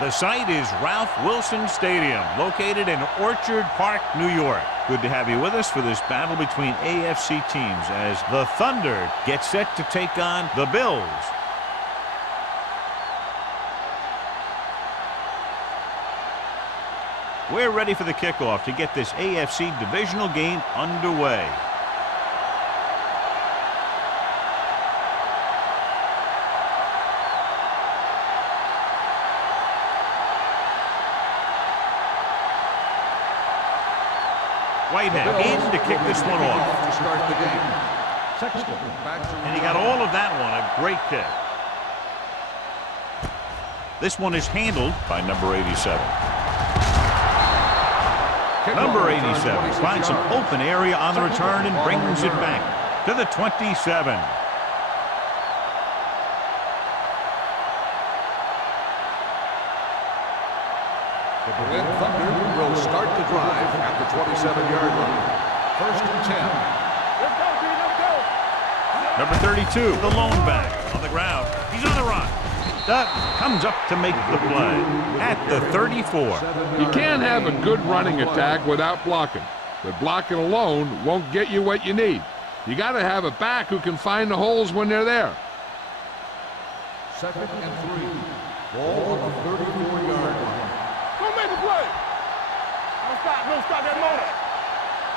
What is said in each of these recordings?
The site is Ralph Wilson Stadium, located in Orchard Park, New York. Good to have you with us for this battle between AFC teams as the Thunder get set to take on the Bills. We're ready for the kickoff to get this AFC divisional game underway. Whitehead in to kick this one off. To start the game. And he got all of that one. A great kick. This one is handled by number 87. Number 87 finds some open area on the return and brings it back to the 27. The Berlin Thunder will start the drive at the 27-yard line. First and 10. Number 32, the lone back on the ground. He's on the run. Duck comes up to make the play at the 34. You can't have a good running attack without blocking. But blocking alone won't get you what you need. You got to have a back who can find the holes when they're there. Second and 3. Ball on the 34-yard line. Don't make a play. Don't stop that motor.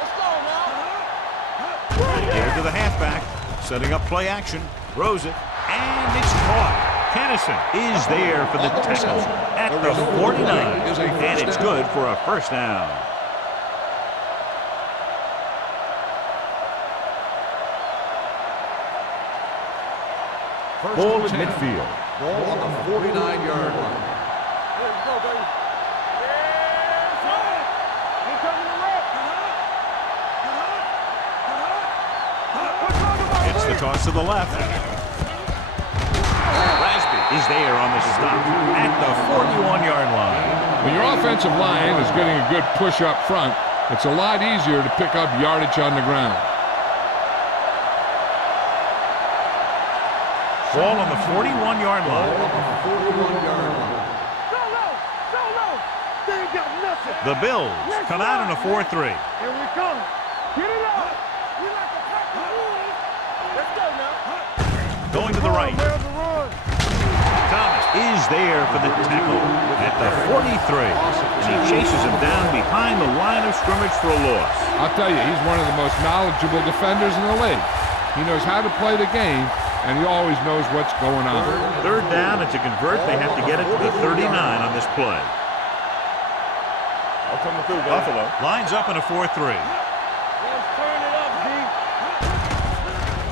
Let's go now. Here to the halfback, setting up play action, throws it, and it's caught. Kennison is there for the tackle at the 49, and it's good for a first down. Ball at midfield. Ball on the 49-yard line. Let's go, baby. Yes, sir. You coming to rep? It's the toss to the left. Rasby is there on the stop at the 41-yard line. When your offensive line is getting a good push up front, it's a lot easier to pick up yardage on the ground. Ball on the 41-yard line. They ain't got nothing. The Bills come out in a 4-3. Here we come. Get it up. We like to pack the rules. Let's go now. Going to the right. Thomas is there for the tackle at the 43. And he chases him down behind the line of scrimmage for a loss. I'll tell you, he's one of the most knowledgeable defenders in the league. He knows how to play the game, and he always knows what's going on. Third down, and to convert, they have to get it to the 39 on this play. Buffalo lines up in a 4-3. Let's turn it up, D.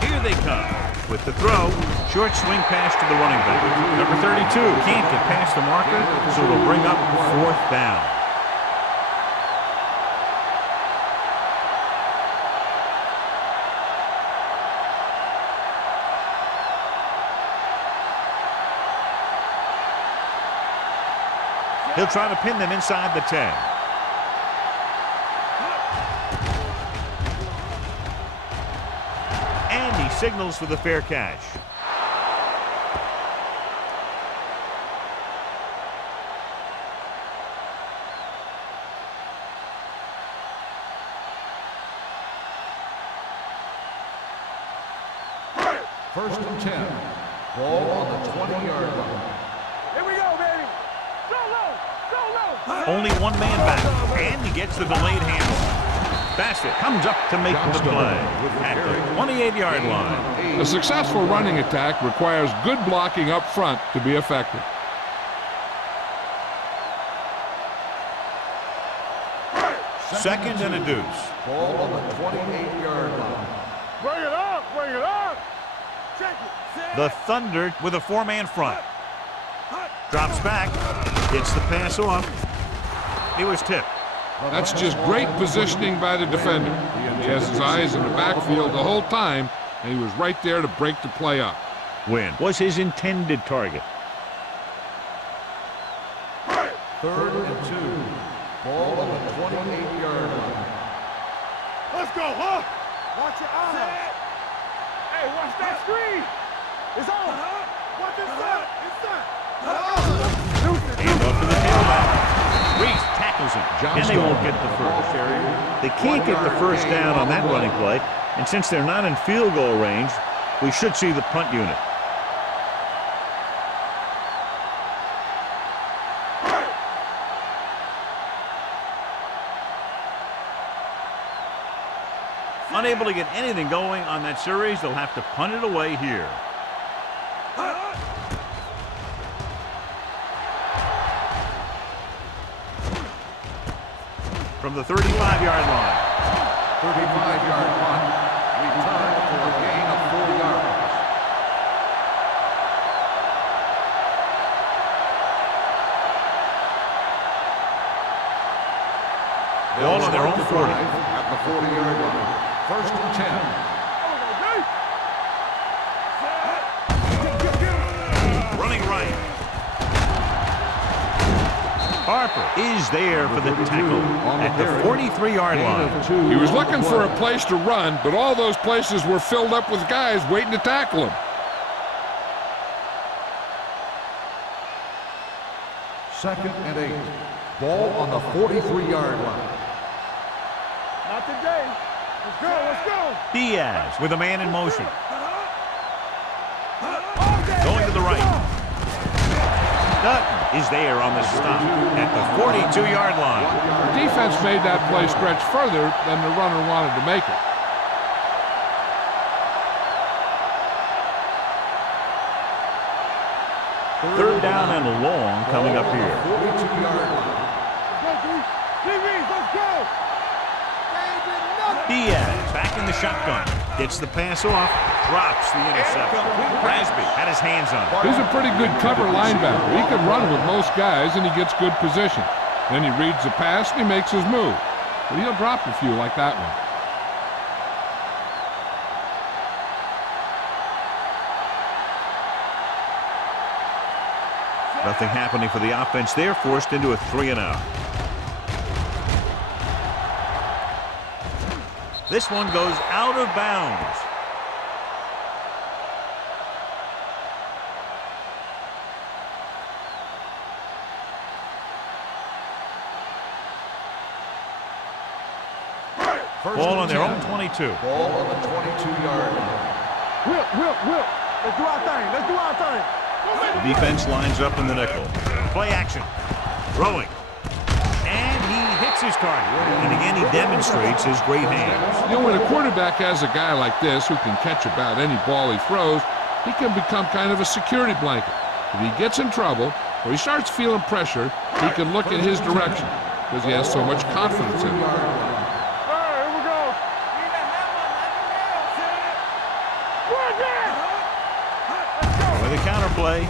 Here they come with the throw. Short swing pass to the running back. Number 32 can't get past the marker, so it'll bring up fourth down. He'll try to pin them inside the 10. And he signals for the fair catch. First and 10. Ball on the 20-yard line. Here we go, baby. Go low. Go low. Only one man back, and he gets the delayed handle. Bassett comes up to make the play at the 28-yard line. A successful running attack requires good blocking up front to be effective. Second and a deuce. Ball on the 28-yard line. Bring it up. Bring it up. Check it. The Thunder with a four-man front. Drops back. Gets the pass off. He was tipped. That's just great positioning by the defender. He has his eyes in the backfield the whole time, and he was right there to break the play up. Win was his intended target. Third and 2. Ball on the 28-yard line. Let's go, huh? Watch your eyes. Hey, watch that screen. It's on. Watch this side. It's that. Hand off to tackles him, and they won't get the first. They can't get the first down on that running play, and since they're not in field goal range, we should see the punt unit. Unable to get anything going on that series, they'll have to punt it away here. From the 35-yard line. 35-yard punt. Return for a gain of 4 yards. Ball on their own 40. At the 40-yard line. First and 10. Running right. Harper is there for the tackle at the 43-yard line. He was looking for a place to run, but all those places were filled up with guys waiting to tackle him. Second and 8. Ball on the 43-yard line. Not today. Let's go, let's go. Diaz with a man in motion. Going to the right. Dutton is there on the stop at the 42-yard line. The defense made that play stretch further than the runner wanted to make it. Third down and long coming up here. 42-yard line. Let's go. Diaz back in the shotgun. Gets the pass off. Drops the interception. Rasby had his hands on it. He's a pretty good cover linebacker. He can run with most guys, and he gets good position. Then he reads the pass, and he makes his move. But he'll drop a few like that one. Nothing happening for the offense there. Forced into a 3-and-out. This one goes out of bounds. Ball on their own 22. Ball on the 22-yard line. Whip. Let's do our thing. Let's do our thing. The defense lines up in the nickel. Play action. Throwing. And he hits his target. And again, he demonstrates his great hands. You know, when a quarterback has a guy like this who can catch about any ball he throws, he can become kind of a security blanket. If he gets in trouble or he starts feeling pressure, he can look in his direction because he has so much confidence in him. With a counterplay.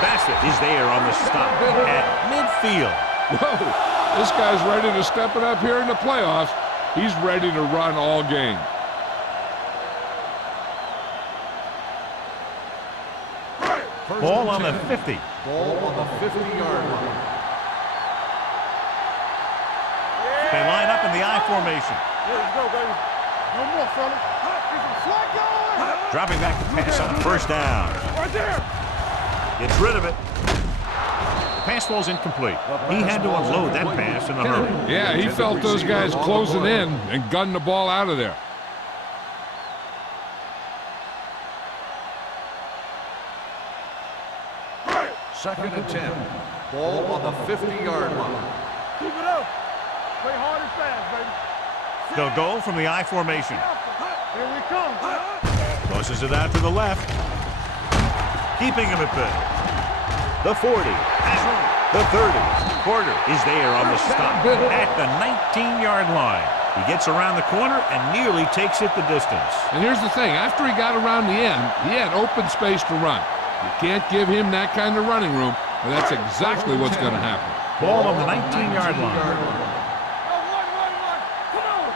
Bassett is there on the stop at midfield. Whoa, this guy's ready to step it up here in the playoffs. He's ready to run all game. Ball on the 50. Ball on the 50-yard line. They line up in the I formation. Let's go, baby. No more, fella. Dropping back to pass on first down. Right there. Gets rid of it. The pass ball's incomplete. He had to unload that pass in a hurry. Yeah, he felt those guys closing in and gunned the ball out of there. Second and 10. Ball on the 50-yard line. Keep it up. Play hard and fast, baby. They'll go from the I formation. Here we come. Tosses it out to the left. Keeping him at bay. The 40. Has room. The 30. Porter is there on the stop at the 19-yard line. He gets around the corner and nearly takes it the distance. And here's the thing. After he got around the end, he had open space to run. You can't give him that kind of running room, and that's exactly what's going to happen. Ball on the 19-yard line. Come on.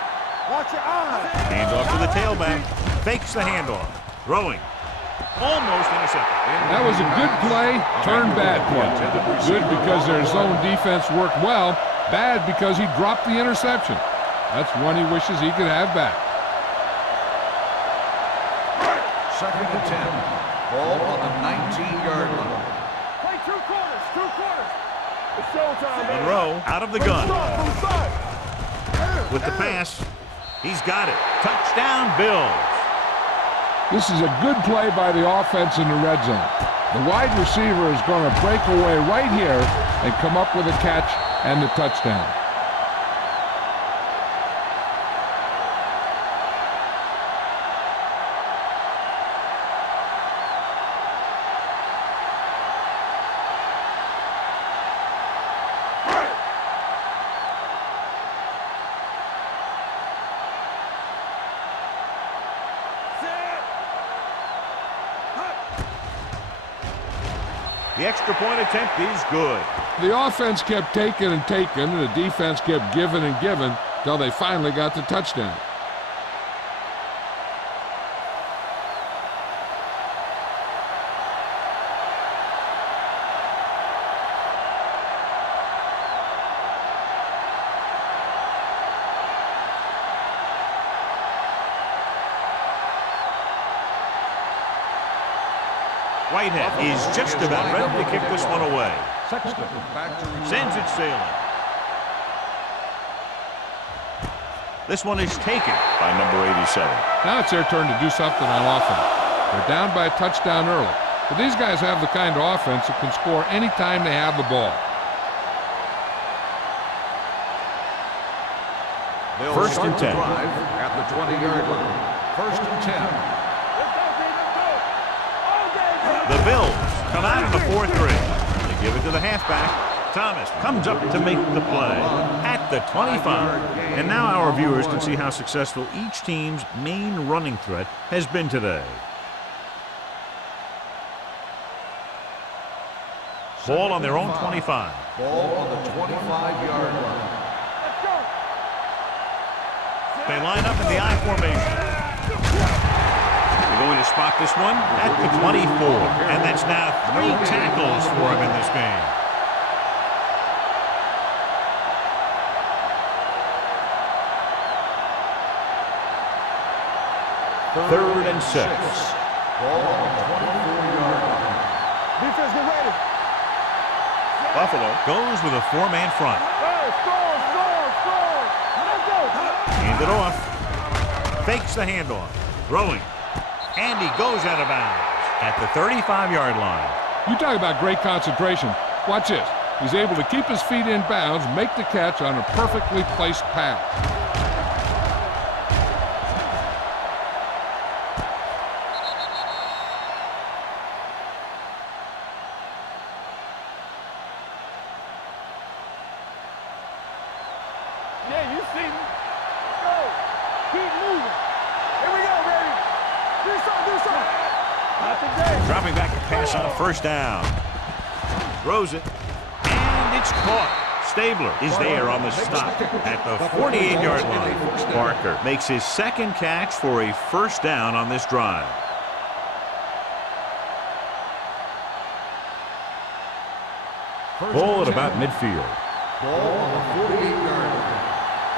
Watch your eyes. Hands off to the tailback. Fakes the handoff. Throwing. Almost intercepted. That was a good play, turned bad play. Good because their zone defense worked well. Bad because he dropped the interception. That's one he wishes he could have back. Second and 10. Ball on the 19-yard line. Play two quarters. time, man. Monroe out of the gun. With the pass, he's got it. Touchdown, Bills. This is a good play by the offense in the red zone. The wide receiver is going to break away right here and come up with a catch and the touchdown. The extra point attempt is good. The offense kept taking and taking, and the defense kept giving and giving till they finally got the touchdown. Whitehead is just about ready to kick this one away. Sexton back to return. Sends it sailing. This one is taken by number 87. Now it's their turn to do something on offense. They're down by a touchdown early. But these guys have the kind of offense that can score anytime they have the ball. They'll First and start 10. the drive at the 20-yard line. First and 10. The Bills come out in the 4-3. They give it to the halfback. Thomas comes up to make the play at the 25. And now our viewers can see how successful each team's main running threat has been today. Ball on their own 25. Ball on the 25-yard line. They line up in the I formation. They're going to spot this one at the 24. And that's now 3 tackles for him in this game. Third and 6. Ball on the 24-yard line. Defense, get ready. Buffalo goes with a 4-man front. Hey, score. Let's go. Hand it off. Fakes the handoff. Throwing. And he goes out of bounds at the 35-yard line. You talk about great concentration. Watch this. He's able to keep his feet in bounds, make the catch on a perfectly placed pass. Yeah, you see me. Let's go. Keep moving. Here we go, baby. Do something. Not today. Dropping back to pass on first down. Throws it. And it's caught. Stabler is there on the stop at the 48-yard line. Barker makes his second catch for a first down on this drive. Ball at about midfield. Ball on the 48-yard line.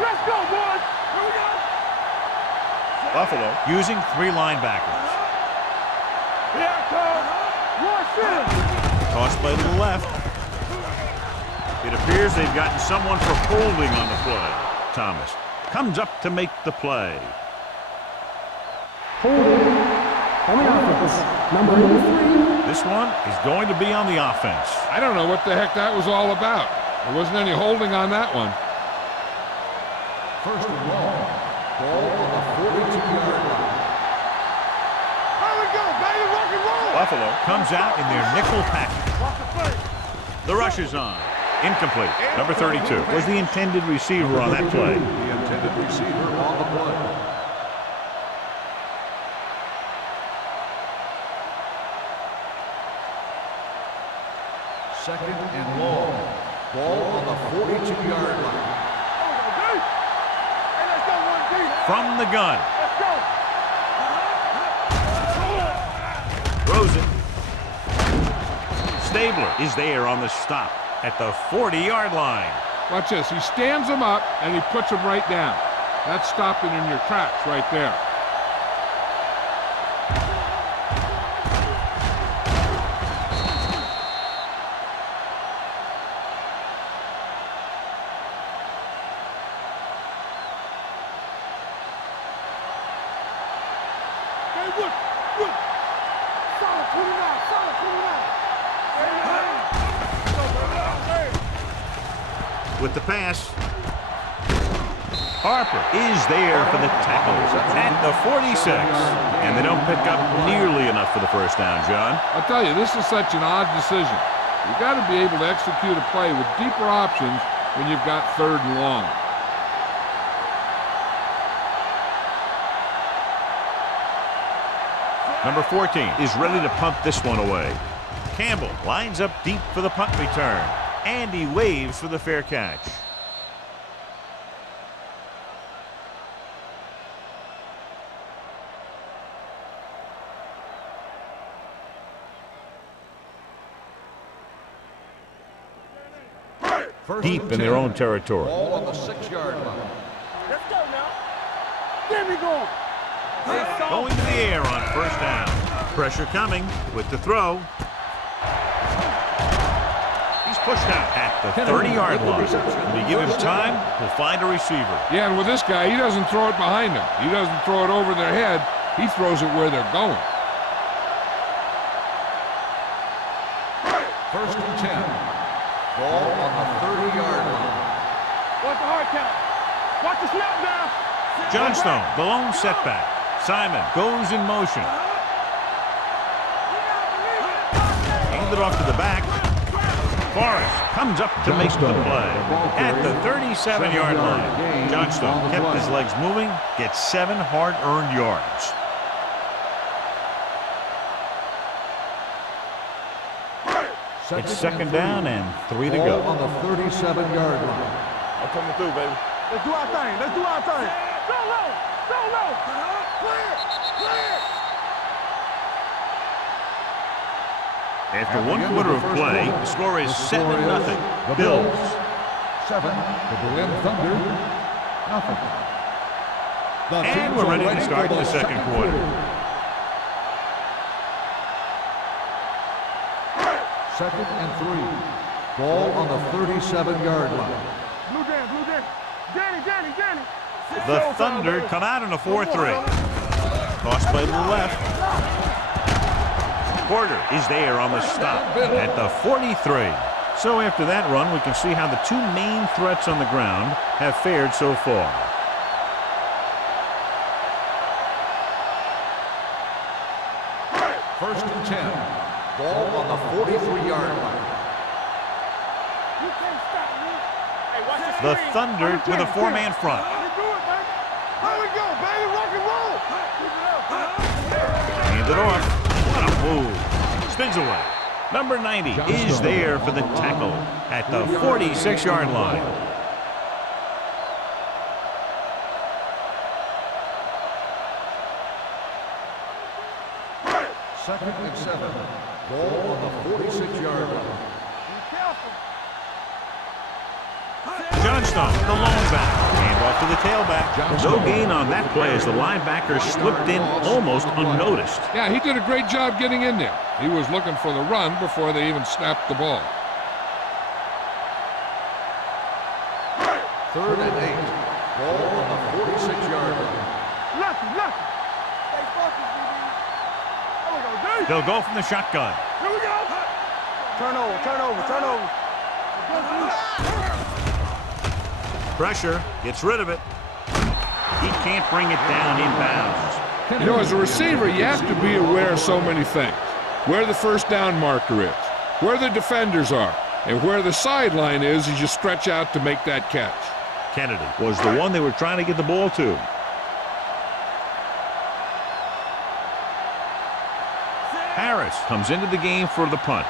Let's go, boys. Here we go. Buffalo using 3 linebackers. Here I come. Watch it. Toss play to the left. It appears they've gotten someone for holding on the play. Thomas comes up to make the play. Holding on the offense, number 83. This one is going to be on the offense. I don't know what the heck that was all about. There wasn't any holding on that one. First and long. Ball on the 42-yard line. Here we go, baby. Rock and roll. Buffalo comes out in their nickel package. Walk the play. The rush is on. Incomplete. Number 32 was the intended receiver on that play. The intended receiver on the play. Second and long. Ball on the 42-yard line. Hey, let's go, 1D. From the gun. Let's go. Throws it. Stabler is there on the stop at the 40-yard line. Watch this. He stands him up, and he puts him right down. That's stopping in your tracks right there. with the pass. Harper is there for the tackle at the 46. And they don't pick up nearly enough for the first down, John. I'll tell you, this is such an odd decision. You've got to be able to execute a play with deeper options when you've got 3rd and long. Number 14 is ready to punt this one away. Campbell lines up deep for the punt return. And he waves for the fair catch. Deep in their own territory. Ball on the 6-yard line. Let's go now. Get me going. Going to the air on first down. Pressure coming with the throw. He's pushed out at the 30-yard line. When you give him time, he'll find a receiver. Yeah, and with this guy, he doesn't throw it behind them. He doesn't throw it over their head. He throws it where they're going. 1st and 10. Ball on the 30-yard line. Watch the hard count. Watch the snap now. Johnstone, the lone setback. Simon goes in motion. Handed off to the back. Forrest comes up to make the play at the 37-yard line. Johnstone kept his legs moving, gets 7 hard-earned yards. It's 2nd down and 3 to go. Ball on the 37-yard line. I'm coming through, baby. Let's do our thing. Let's do our thing. Go low. Go low. Clear. Clear. After 1 quarter of play, the score is 7-0. Bills. 7. The Berlin Thunder. Nothing. And we're ready to start the 2nd quarter. 2nd and 3. Ball on the 37-yard line. Blue Jam, Blue Jam. Danny. The Thunder come out in a 4-3. Toss play to the left. Porter is there on the stop at the 43. So after that run, we can see how the 2 main threats on the ground have fared so far. First and 10. Ball on the 43-yard line. You can't stop me. Hey, watch the The screen. Thunder with a 4-man front. Let's do it, baby. Here we go, baby. Rock and roll. Keep it up. Hand it off. What a move. Spins away. Number 90 is there for the tackle at the 46-yard line. Second and 7. Ball on the 46-yard line. Be careful. Johnstone, the lone back. Hand off to the tailback. No gain on that play as the linebacker slipped in almost unnoticed. Yeah, he did a great job getting in there. He was looking for the run before they even snapped the ball. 3rd and 8. Ball on the 46-yard line. Lucky. Stay focused, BB. There we go, dude. They'll go from the shotgun. Here we go. Turn over. Pressure, gets rid of it. He can't bring it down inbounds. You know, as a receiver, you have to be aware of so many things. Where the first down marker is, where the defenders are, and where the sideline is as you stretch out to make that catch. Kennedy was the one they were trying to get the ball to. Harris comes into the game for the punt.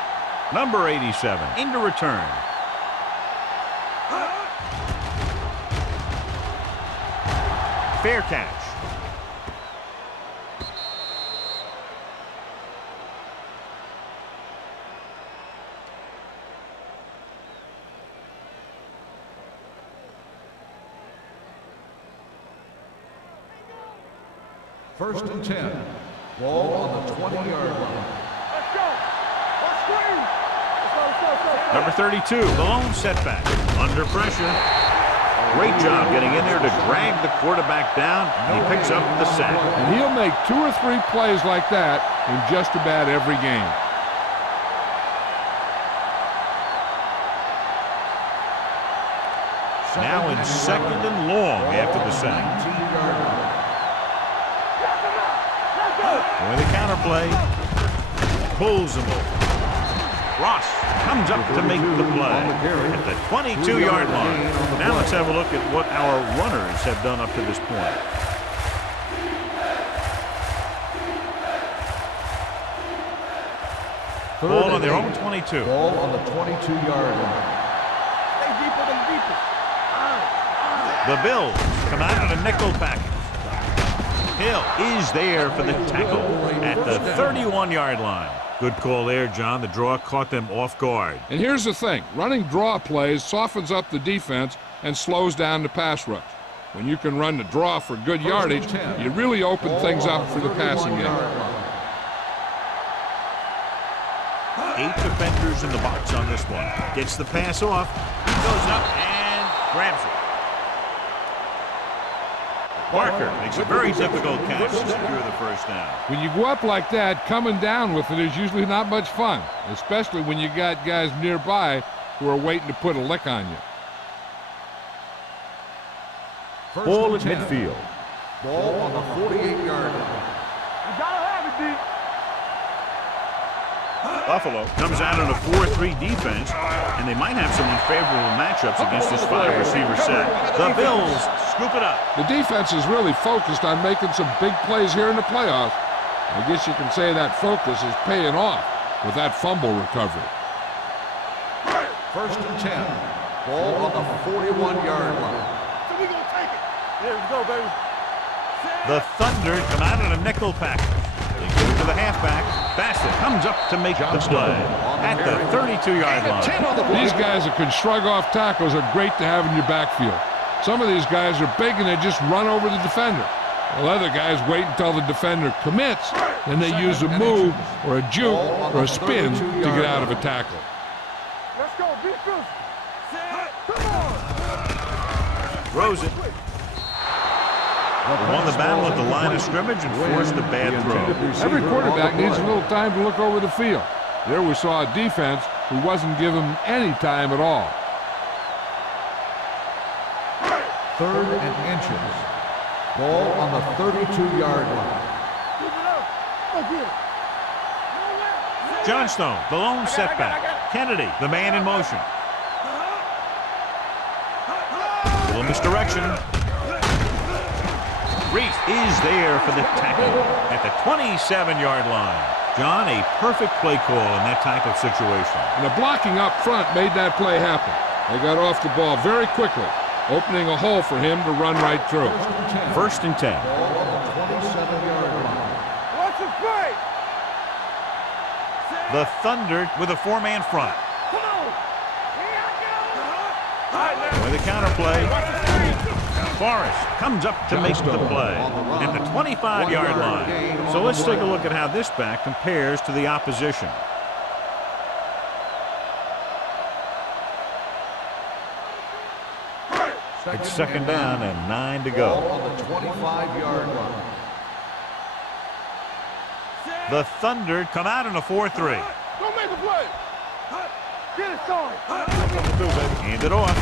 Number 87 into return. Fair catch. First and 10. Ball on the 20-yard line. Let's go. Let's screen. Let's go. Number 32, the lone setback. Under pressure. Great job getting in there to drag the quarterback down. He picks up the sack. And he'll make 2 or 3 plays like that in just about every game. Now in second and long after the sack. 19-yard line. With the counter play, pulls him over. Ross comes up to make the play at the 22-yard line. Now let's have a look at what our runners have done up to this point. Ball on their own 22. Ball on the 22-yard line. Stay deeper than deeper. The Bills come out in a nickel package. Hill is there for the tackle at the 31-yard line. Good call there, John. The draw caught them off guard. And here's the thing. Running draw plays softens up the defense and slows down the pass rush. When you can run the draw for good yardage, you really open things up for the passing game. 8 defenders in the box on this one. Gets the pass off. He goes up and grabs it. Parker makes a very difficult catch to secure the first down. When you go up like that, coming down with it is usually not much fun, especially when you got guys nearby who are waiting to put a lick on you. Ball at midfield. Ball on the 48-yard line. You gotta have it, D. Buffalo comes out in a 4-3 defense, and they might have some unfavorable matchups against this 5-receiver set. The Bills scoop it up. The defense is really focused on making some big plays here in the playoffs. I guess you can say that focus is paying off with that fumble recovery. First and 10. Ball on the 41-yard line. So we gonna take it. Here we go, baby. The Thunder come out in a nickel package. They give it to the halfback. Bassett comes up to make the play at the 32-yard line. These guys that can shrug off tackles are great to have in your backfield. Some of these guys are big and they just run over the defender. While other guys wait until the defender commits, then they use a move or a juke or a spin to get out of a tackle. Let's go, defense. Come on. Throws it. Won the battle at the line of scrimmage and forced a bad throw. Every quarterback needs a little time to look over the field. There we saw a defense who wasn't given any time at all. 3rd and inches. Ball on the 32-yard line. Keep it up. Go get it. Johnstone, the lone setback. Kennedy, the man in motion. A little misdirection. Reese is there for the tackle at the 27-yard line. John, a perfect play call in that type of situation. And the blocking up front made that play happen. They got off the ball very quickly, opening a hole for him to run right through. First and 10. Ball on the 27-yard line. Watch the play. The Thunder with a 4-man front. Come on. Here I go. With a counter play. Forrest comes up to make the play at the 25-yard line. So let's take a look at how this back compares to the opposition. It's second down and 9 to go. Ball on the 25-yard line. The Thunder come out in a 4-3. Don't make a play. Get it started. Hand it off.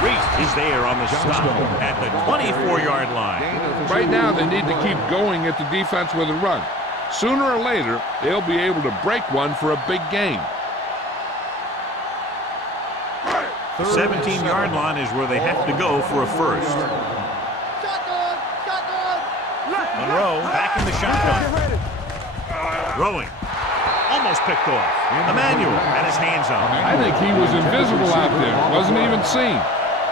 Reese is there on the stop at the 24-yard line. Right now, they need to keep going at the defense with a run. Sooner or later, they'll be able to break one for a big gain. The 17-yard line is where they have to go for a first. Shotgun. Shotgun. Monroe back in the shotgun. Throwing. Almost picked off. Emmanuel had his hands on him. I think he was invisible out there. Wasn't even seen.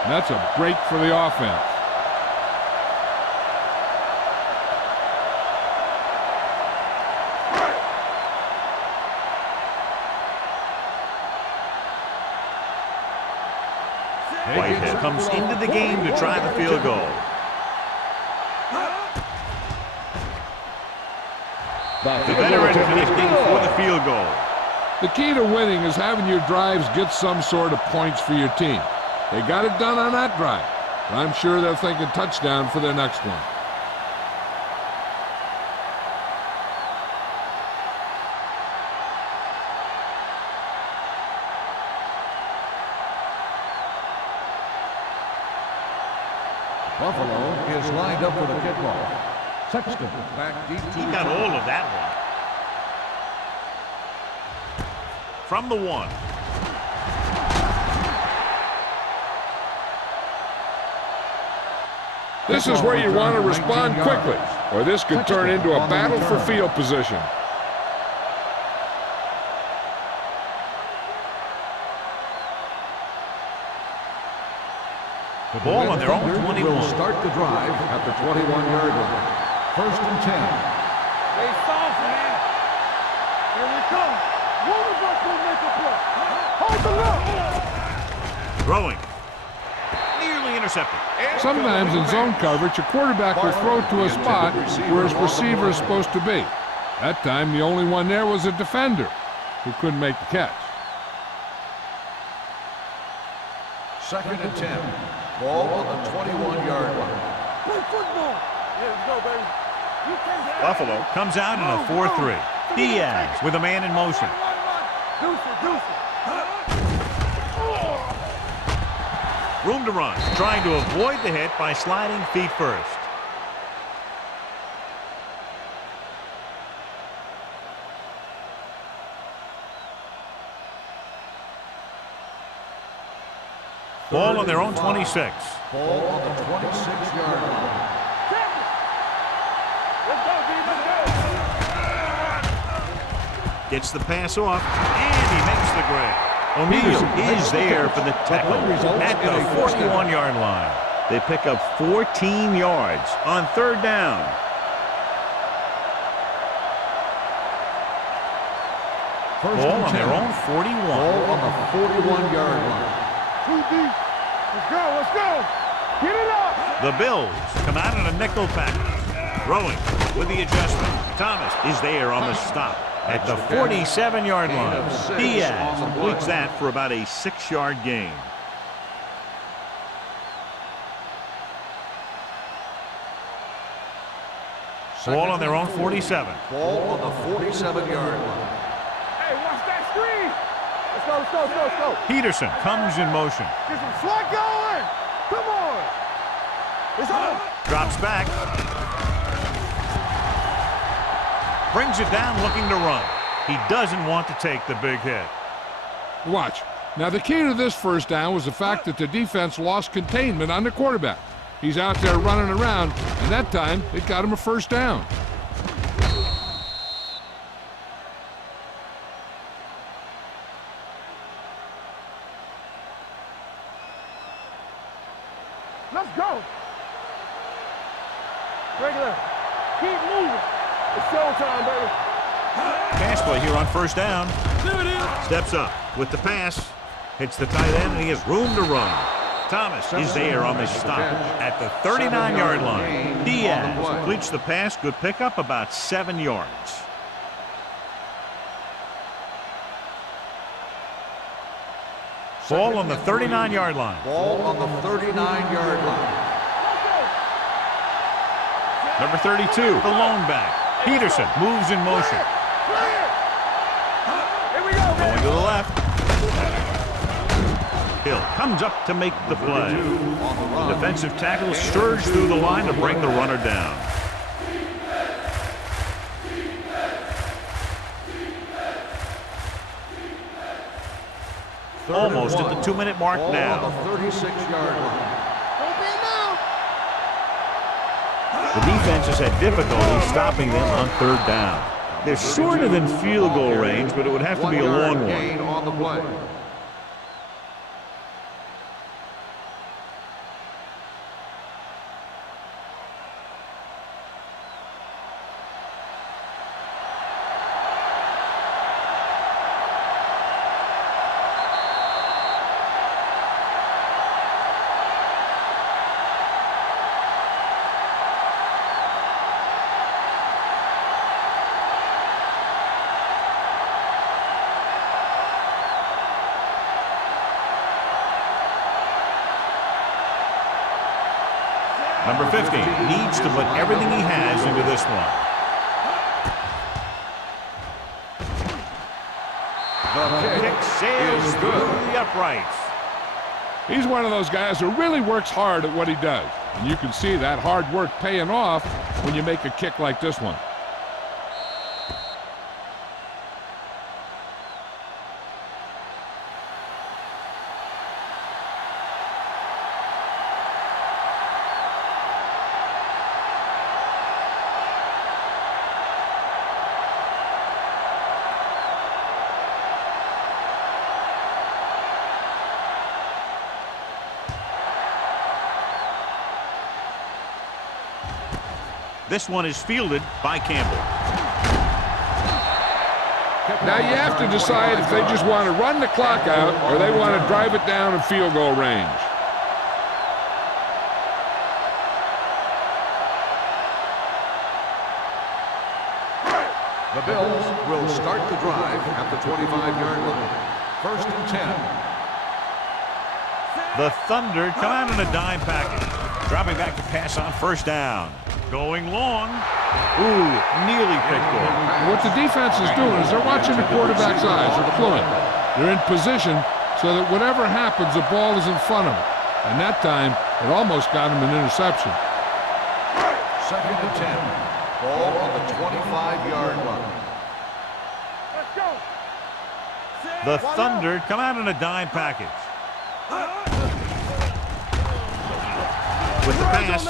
And that's a break for the offense. Whitehead comes into the game to try the field goal. The veteran connecting for the field goal. The key to winning is having your drives get some sort of points for your team. They got it done on that drive. I'm sure they're thinking touchdown for their next one. Buffalo is lined up for the kickoff. Sexton back deep to He the got top. all of that one. From the 1. This is where you want to respond quickly, or this could turn into a battle for field position. The ball on their own Thunder 21. will start the drive at the 21-yard line. First and 10. Stay soft, man. Here we come. One of us will make a play. Hold the look. Throwing. Nearly intercepted. Sometimes in zone coverage, a quarterback will throw to a spot where his receiver is supposed to be. That time, the only one there was a defender who couldn't make the catch. Second and 10. Ball on the 21-yard line. Play football. Here we go, baby. You can't have Buffalo comes out in a 4-3. Diaz with a man in motion. Deuce it, deuce it. Room to run. Trying to avoid the hit by sliding feet first. Ball on their own 26. Ball on the 26-yard line. Let's go, D. Let's go. Gets the pass off, and he makes the grab. O'Neal is there for the tackle at the 41-yard line. They pick up 14 yards on third down. Ball on their own 41. Ball on the 41-yard line. Too deep. Let's go, let's go. Get it up. The Bills come out in a nickel package. Throwing with the adjustment. Thomas is there on the stop at the 47-yard line. Diaz completes that for about a 6-yard gain. Ball on their own 47. Ball on the 47-yard line. Hey, watch that screen. Let's go, let's go, let's go, let's go. Peterson comes in motion. Get some slack going. Come on. It's on. Drops back. Brings it down looking to run. He doesn't want to take the big hit. Watch. Now, the key to this first down was the fact that the defense lost containment on the quarterback. He's out there running around, and that time it got him a first down. Let's go. Regular. Keep moving. It's showtime, baby. Pass play here on first down. There it is. Steps up with the pass. Hits the tight end, and he has room to run. Thomas is there on the stop at the 39-yard line. Diaz completes the pass. Good pickup, about 7 yards. Ball on the 39-yard line. Ball on the 39-yard line. Number 32, the lone back. Peterson moves in motion. Here we go, Going baby. to the left. Hill comes up to make the play. The defensive tackle surged through the line to bring the runner down. Almost at the 2-minute mark Ball now. on the 36-yard line. The defense has had difficulty stopping them on third down. They're sort of in field goal range, but it would have to be a long one. Gain on the play. Number 50 needs to put everything he has into this one. The Kick sails is through good. the uprights. He's one of those guys who really works hard at what he does. And you can see that hard work paying off when you make a kick like this one. This one is fielded by Campbell. Now you have to decide if they just want to run the clock out or they want to drive it down in field goal range. The Bills will start the drive at the 25-yard line. 1st and 10. The Thunder come out in a dime package. Dropping back to pass on 1st down. Going long. Ooh, nearly picked off. What the defense is doing is they're watching the quarterback's eyes. They're fluent. They're in position so that whatever happens, the ball is in front of them. And that time, it almost got him an interception. 2nd and 10. Ball on the 25-yard line. Let's go. The Thunder come out in a dime package. With the pass.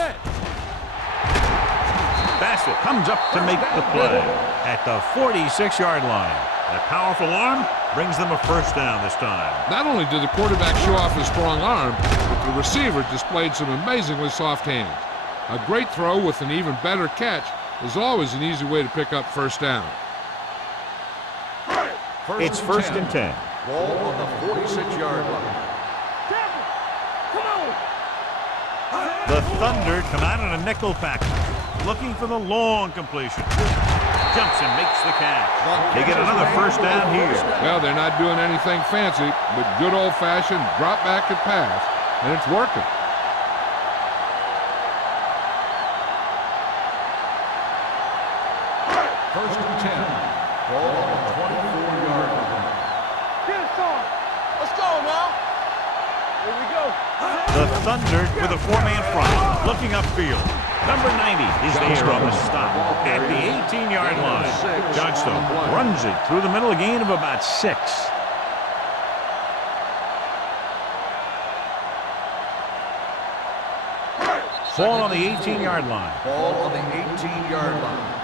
Bassett comes up to make the play at the 46-yard line. That powerful arm brings them a 1st down this time. Not only did the quarterback show off his strong arm, but the receiver displayed some amazingly soft hands. A great throw with an even better catch is always an easy way to pick up 1st down. It's 1st and 10. Ball on the 46-yard line. The Thunder come out in a nickel package, looking for the long completion. Jumps and makes the catch. They get another 1st down here. Well, they're not doing anything fancy, but good old-fashioned drop back and pass, and it's working. First and 10. Ball on the 24-yard line. Get it on. Let's go now. Here we go. The Thunder with a 4-man front, looking upfield. Number 90 is there on the stop at the 18-yard line. Johnstone runs it through the middle, a gain of about 6. Ball on the 18-yard line. Ball on the 18-yard line.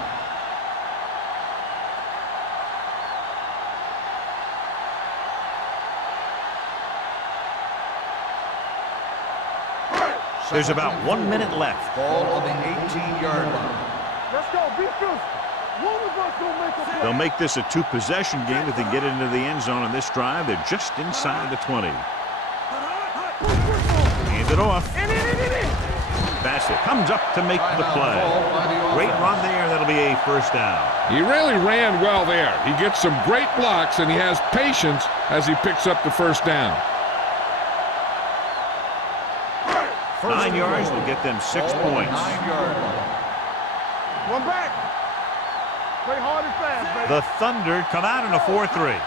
There's about 1 minute left. Ball on the 18-yard line. Let's go. Be truthful. One of us will make a play. They'll make this a 2-possession game if they get into the end zone on this drive. They're just inside the 20. Hand it off. Bassett comes up to make the play. Great run there. That'll be a 1st down. He really ran well there. He gets some great blocks, and he has patience as he picks up the 1st down. 9 yards will get them 6 points. 9-yard line. One back. Play hard and fast, baby. The Thunder come out in a 4-3.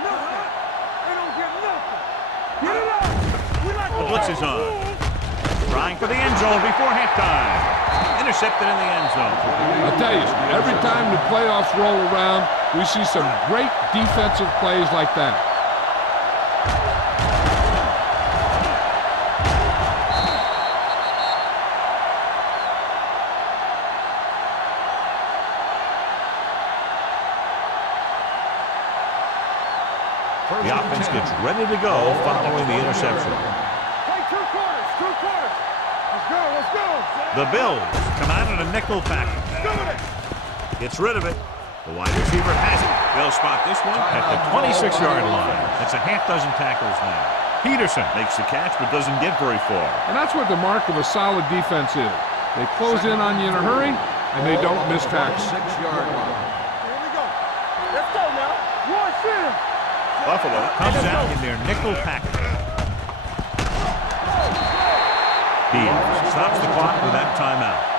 Nothing. They don't get nothing. Get it up. We like The blitz is on. Trying for the end zone before halftime. Intercepted in the end zone. I'll tell you, every time the playoffs roll around, we see some great defensive plays like that. The offense gets ready to go following the interception. Play 2 quarters. 2 quarters. Let's go. Let's go. The Bills come out in a nickel package. Doing it. Gets rid of it. The wide receiver has it. They'll spot this one at the 26-yard line. That's a half dozen tackles now. Peterson makes the catch but doesn't get very far. And that's what the mark of a solid defense is. They close in on you in a hurry, and they don't miss tackles. 6-yard line. Here we go. Let's go now. One shit. Buffalo comes out in their nickel package. Diaz stops the clock with that timeout.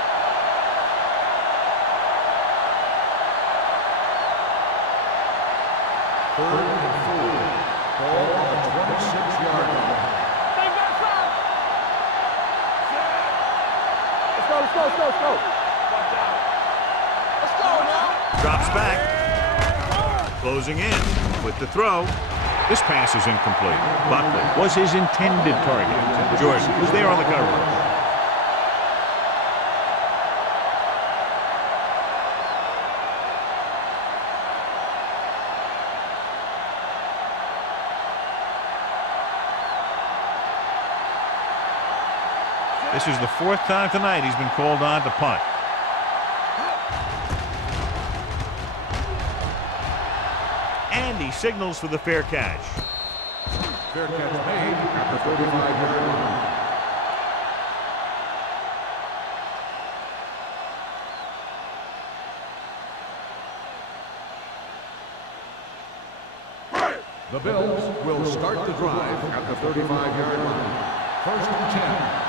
Third and 4. Ball on the 26-yard line. Stay back side. Drops back. Closing in with the throw. This pass is incomplete. Buckley was his intended target. Jordan was there on the coverage. This is the fourth time tonight he's been called on to punt. And he signals for the fair catch. Fair catch made at the 35-yard line. The Bills will start the drive at the 35-yard line. First and 10.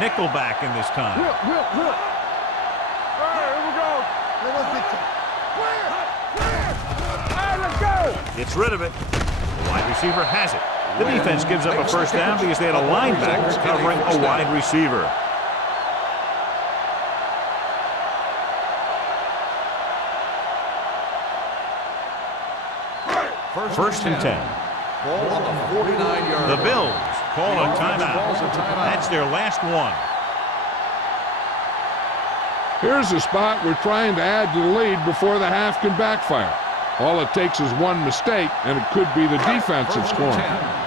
Nickelback in this time. All right, here we go. Let's go. Gets rid of it. The wide receiver has it. The defense gives up a first down because they had a linebacker covering a wide receiver. First and 10. Ball on the 49-yard line. The Bills call a timeout. That's their last one. Here's a spot we're trying to add to the lead before the half can backfire. All it takes is one mistake, and it could be the defense that's scoring.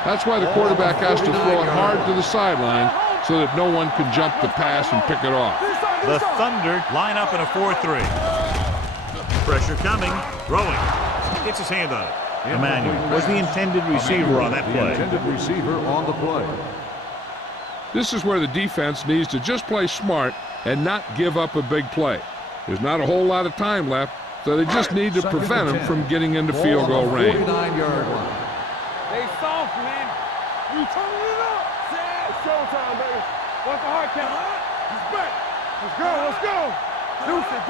That's why the quarterback has to throw it hard to the sideline so that no one can jump the pass and pick it off. The Thunder line up in a 4-3. Pressure coming. Throwing. Gets his hand on it. Emmanuel was the intended receiver on that play. This is where the defense needs to just play smart and not give up a big play. There's not a whole lot of time left, so they just need to prevent him from getting into field goal range. Stay soft, man. You turning it up. It's showtime, baby. What's the hard count? He's back. Let's go. Deuce it.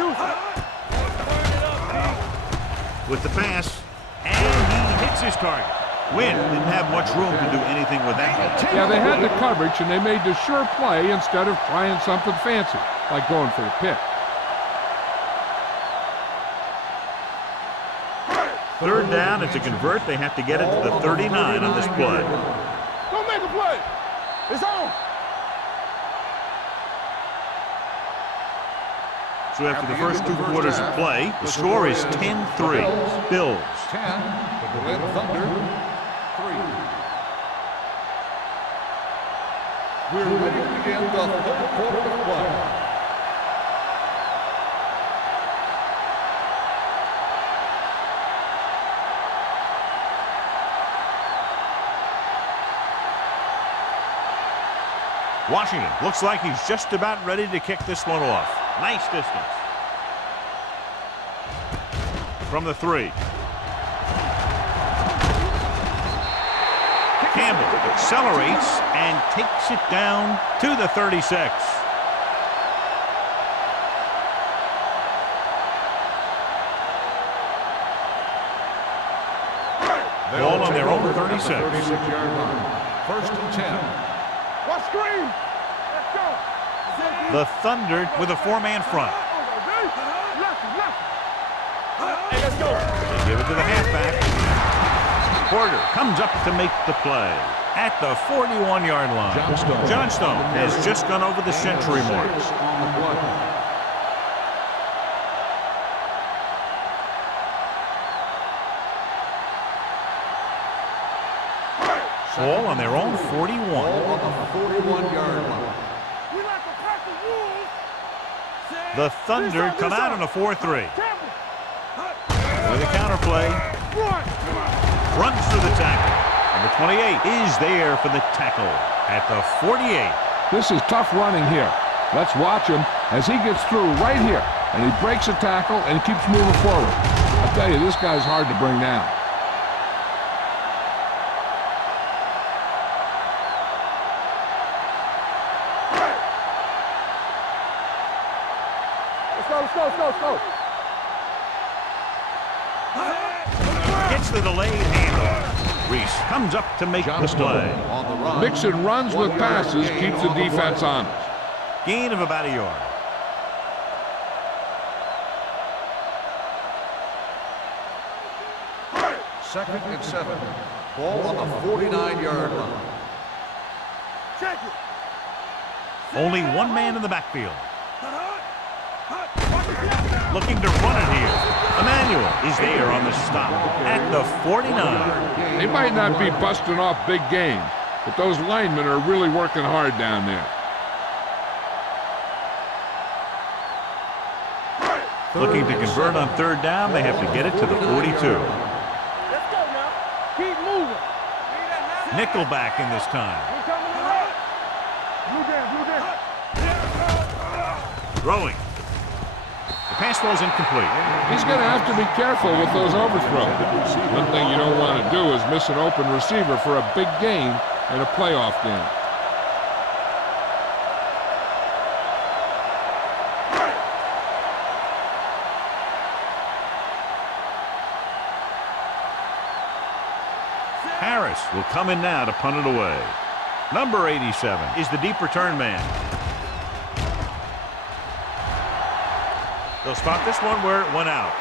Turn it up, B. With the pass, and he hits his target. Wynn didn't have much room to do anything with that one. Yeah, they had the coverage, and they made the sure play instead of trying something fancy, like going for the pick. Third down, and to convert, they have to get it to the 39 on this play. Don't make a play. It's on. So after the first two quarters of play, the score is 10-3. Bills. 10, the Berlin Thunder, 3. We're ready to begin the third quarter of play. Washington looks like he's just about ready to kick this one off. Nice distance. From the 3. Campbell accelerates and takes it down to the 36. Ball on their own 36. 36-yard line. First and 10. What screen? Let's go. The Thunder with a 4-man front. Hey, let's go. They give it to the halfback. Porter comes up to make the play at the 41-yard line. Johnstone has just gone over the century mark. Ball on their own 41. Ball on the 41-yard line. The Thunder come out on a 4-3. With a counterplay. Runs through the tackle. Number 28 is there for the tackle at the 48. This is tough running here. Let's watch him as he gets through right here. And he breaks a tackle and keeps moving forward. I'll tell you, this guy's hard to bring down. Let's go. Gets the delayed handoff. Reese comes up to make the play. On the run. Mixing runs with passes keeps the defense honest. Gain of about a yard. Second and 7. Ball on the 49-yard line. Check it. Only one man in the backfield. Looking to run it here. Emmanuel is there on the stop at the 49. They might not be busting off big games, but those linemen are really working hard down there. Looking to convert on third down. They have to get it to the 42. Let's go now. Keep moving. Nickelback in this time. We're coming around. Blue down. Throwing. The pass falls incomplete. He's going to have to be careful with those overthrows. One thing you don't want to do is miss an open receiver for a big gain in a playoff game. Harris will come in now to punt it away. Number 87 is the deep return man. They'll spot this one where it went out.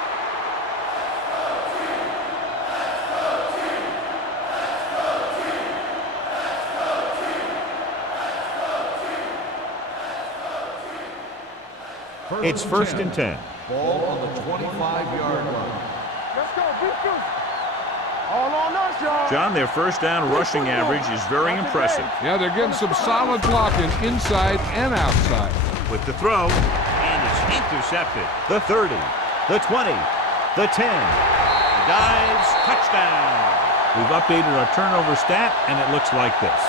It's first and 10. Ball on the 25-yard line. Let's go. Beat you. All on us, y'all. John, their first down rushing average is very impressive. Yeah, they're getting some solid blocking inside and outside. With the throw, and it's intercepted. The 30, the 20, the 10. Dives, touchdown. We've updated our turnover stat, and it looks like this.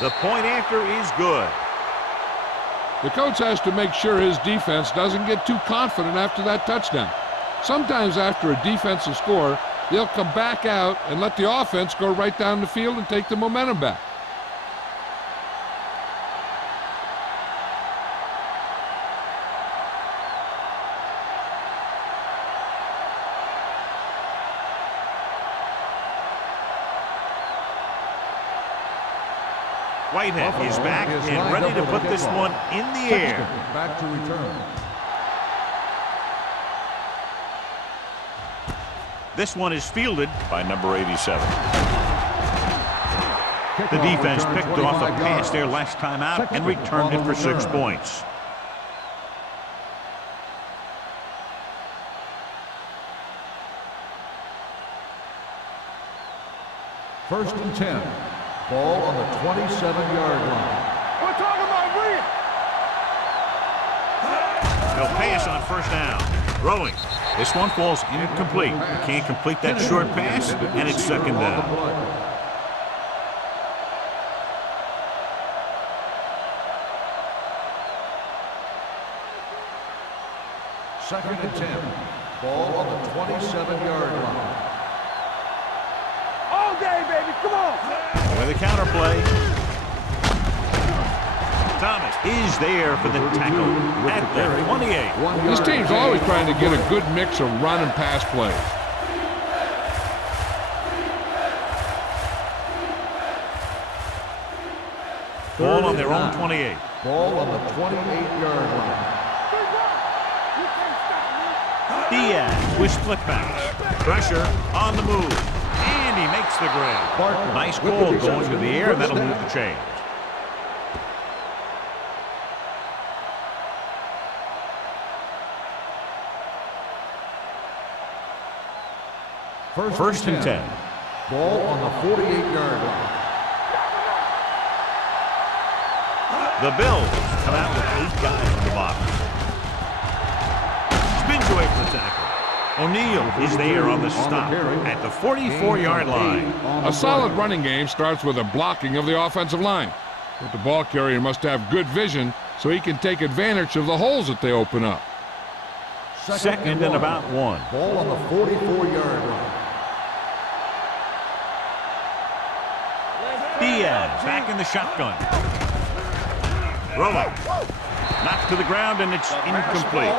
The point after is good. The coach has to make sure his defense doesn't get too confident after that touchdown. Sometimes after a defensive score, they'll come back out and let the offense go right down the field and take the momentum back. Whitehead is back and ready to put this one in the air. Back to return. This one is fielded by number 87. The defense picked off a pass there last time out and returned it for 6 points. First and 10. Ball on the 27-yard line. We're talking about Reed. They'll pass on first down. Throwing. This one falls incomplete. Can't complete that short pass, and it's second down. Second and 10. Ball on the 27-yard line. All day, baby. Come on. With a counter play. Thomas is there for the tackle at the 28. This team's always trying to get a good mix of run and pass plays. Ball on their own 28. Ball on the 28-yard line. Diaz with split backs. Pressure on the move. And he makes the grab. Nice ball going to the air, and that'll move the chains. First and 10. Ball on the 48-yard line. The Bills come out with 8 guys in the box. Spins away from the tackle. O'Neal is there on the stop at the 44-yard line. A solid running game starts with a blocking of the offensive line. But the ball carrier must have good vision so he can take advantage of the holes that they open up. Second and about 1. Ball on the 44-yard line. Diaz back in the shotgun. Rolling. Knocked to the ground, and it's incomplete.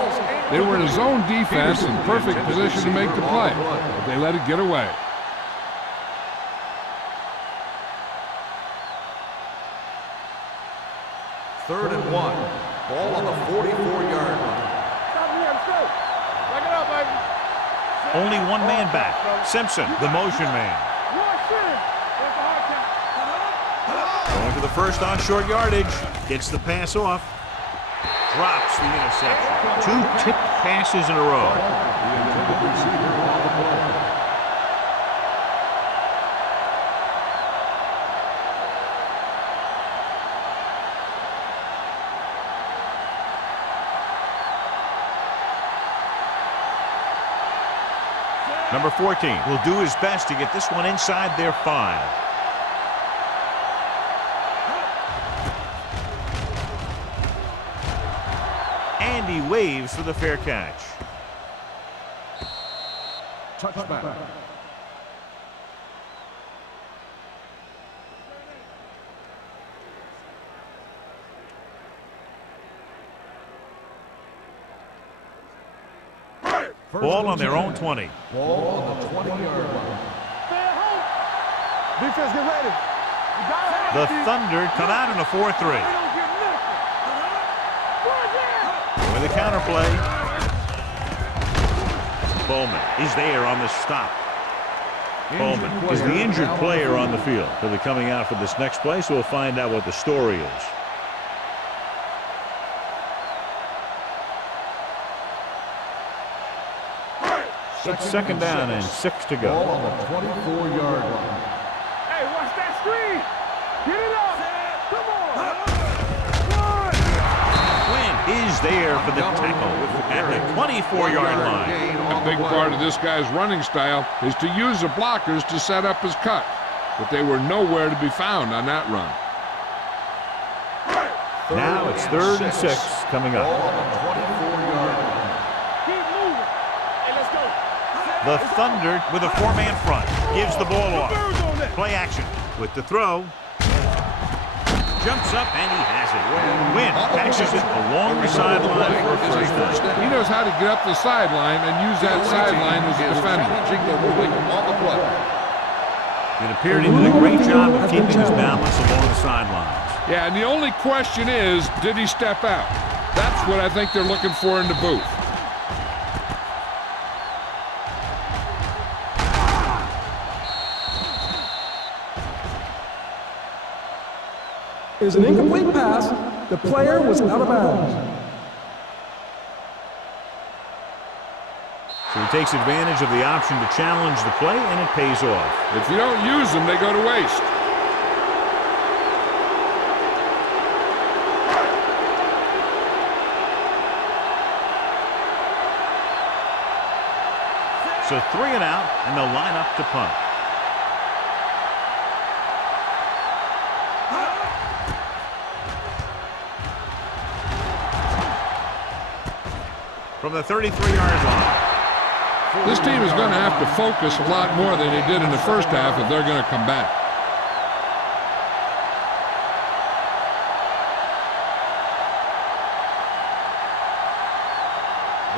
They were in a zone defense in perfect position to make the play, but they let it get away. Third and 1. Ball on the 44-yard line. Back it up, baby. Only one man back. Simpson, the motion man. Going to the first on short yardage. Gets the pass off. Drops the interception. 2 tipped passes in a row. Number 14 will do his best to get this one inside their 5. And he waves for the fair catch. Touchback. Ball on their own 20. Ball on the 20-yard line. Defense, get ready. The Thunder come out in a 4-3. With a counterplay. Bowman is there on the stop. Bowman is the injured player on the field. So they're coming out for this next play, so we'll find out what the story is. It's second down and 6 to Ball go. on the 24-yard line. Hey, watch that screen. Get it up. Come on. Quinn is there for the tackle at the 24-yard line. A big part of this guy's running style is to use the blockers to set up his cut, but they were nowhere to be found on that run. Now it's 3rd and 6 coming Ball up. on the 24-yard line. Keep moving. Hey, let's go. The Thunder with a 4-man front gives the ball off. Play action with the throw. Jumps up and he has it. Wynn catches it along the sideline for a first down. He knows how to get up the sideline and use that sideline as a defender. It appeared he did a great job of keeping his balance along the sidelines. Yeah, and the only question is, did he step out? That's what I think they're looking for in the booth. Is an incomplete pass. The player was out of bounds. So he takes advantage of the option to challenge the play, and it pays off. If you don't use them, they go to waste. So 3 and out, and they'll line up to punt. From the 33-yard line. This team is going to have to focus a lot more than they did in the first half if they're going to come back.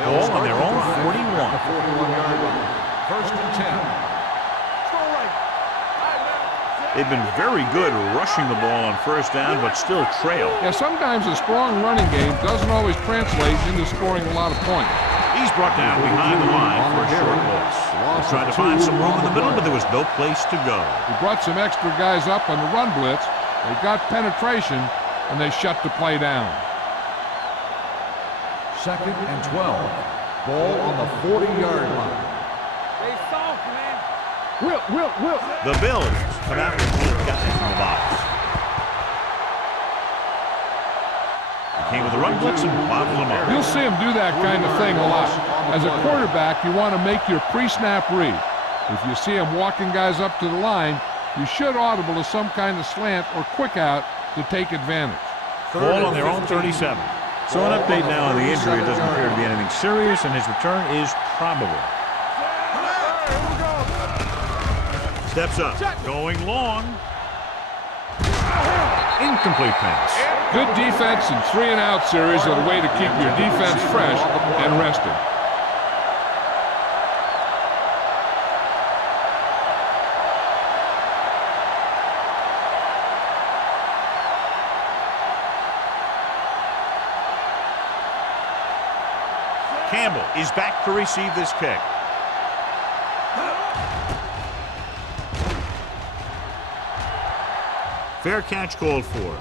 Ball on their own 41. 41-yard line. 1st and 10. They've been very good rushing the ball on first down, but still trail. Yeah, sometimes a strong running game doesn't always translate into scoring a lot of points. He's brought down behind the line for a short loss. They tried to find some room in the middle, but there was no place to go. He brought some extra guys up on the run blitz. They got penetration, and they shut the play down. 2nd and 12. Ball on the 40-yard line. Stay soft, man. Whip. The Bills come out with 8 guys in the box. He came with a run blitz and bottled him up. You'll see him do that kind of thing a lot. As a quarterback, you want to make your pre-snap read. If you see him walking guys up to the line, you should audible to some kind of slant or quick out to take advantage. Ball on their own 37. So an update now on the injury. It doesn't appear to be anything serious, and his return is probable. Steps up, going long. Incomplete pass. Good defense and 3-and-out series are the way to keep your defense fresh and rested. Campbell is back to receive this kick. Fair catch called for.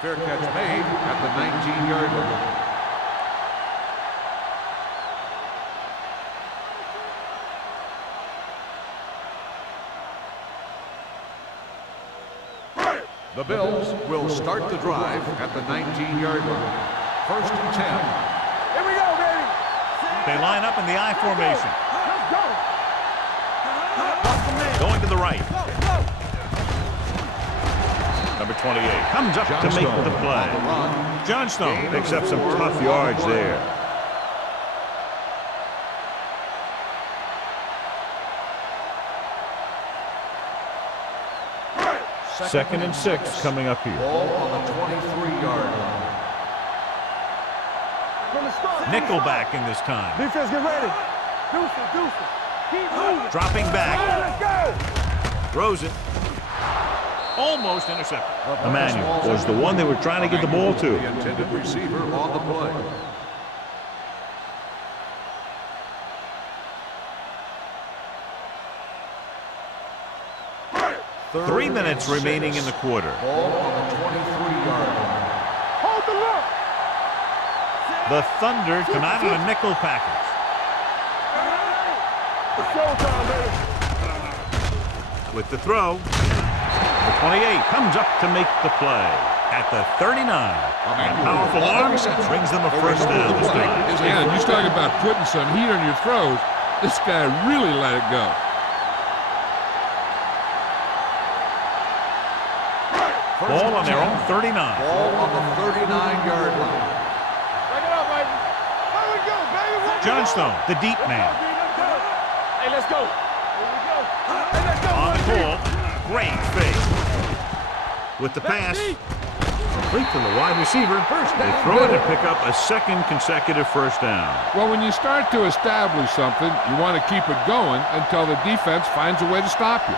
Fair catch made at the 19-yard line. The Bills will start the drive at the 19-yard line. 1st and 10. Here we go, baby. They line up in the I formation. Let's go. Going to the right. Number 28 comes up to make the play. Johnstone picks up some tough yards there. Second and 6 coming up here. Ball on the 23-yard line. Nickelback in this time. Defense, get ready. Deuce it. Keep moving. Dropping back. Let's go. Throws it. Almost intercepted. Emmanuel was the one they were trying to get the ball to. The intended receiver on the play. Three minutes remaining in the quarter. Ball on the 23-yard line. Hold the look. The Thunder come out in a nickel package. It's showtime, baby. With the throw. The 28 comes up to make the play. At the 39. And powerful arms brings them a first down this time. Yeah, you talk about putting some heat on your throws. This guy really let it go. Ball on their own 39. Ball on the 39-yard line. Break it up, baby. Here we go, baby. Johnstone, the deep man. Hey, let's go. Here we go. Hey, let's go. On the ball. Great fake. With the pass. Complete to the wide receiver. They throw it and pick up a second consecutive first down. Well, when you start to establish something, you want to keep it going until the defense finds a way to stop you.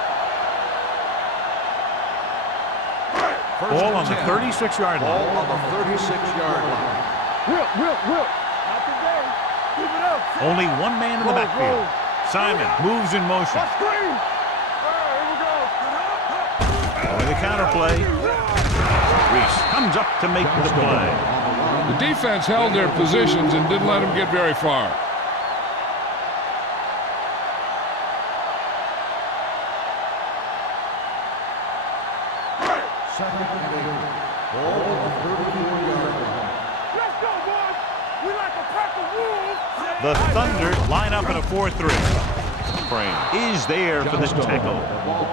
Ball on the 36-yard line. Ball on the 36-yard line. Whip. Not today. Keep it up. Only one man in the backfield. Simon moves in motion. Let's scream. Here we go. With the counterplay. Reese comes up to make the play. The defense held their positions and didn't let them get very far. Second and 8. Ball on the 34-yard line. Let's go, boys. We like a pack of wolves. The Thunder line up in a 4-3. Frame is there for the tackle.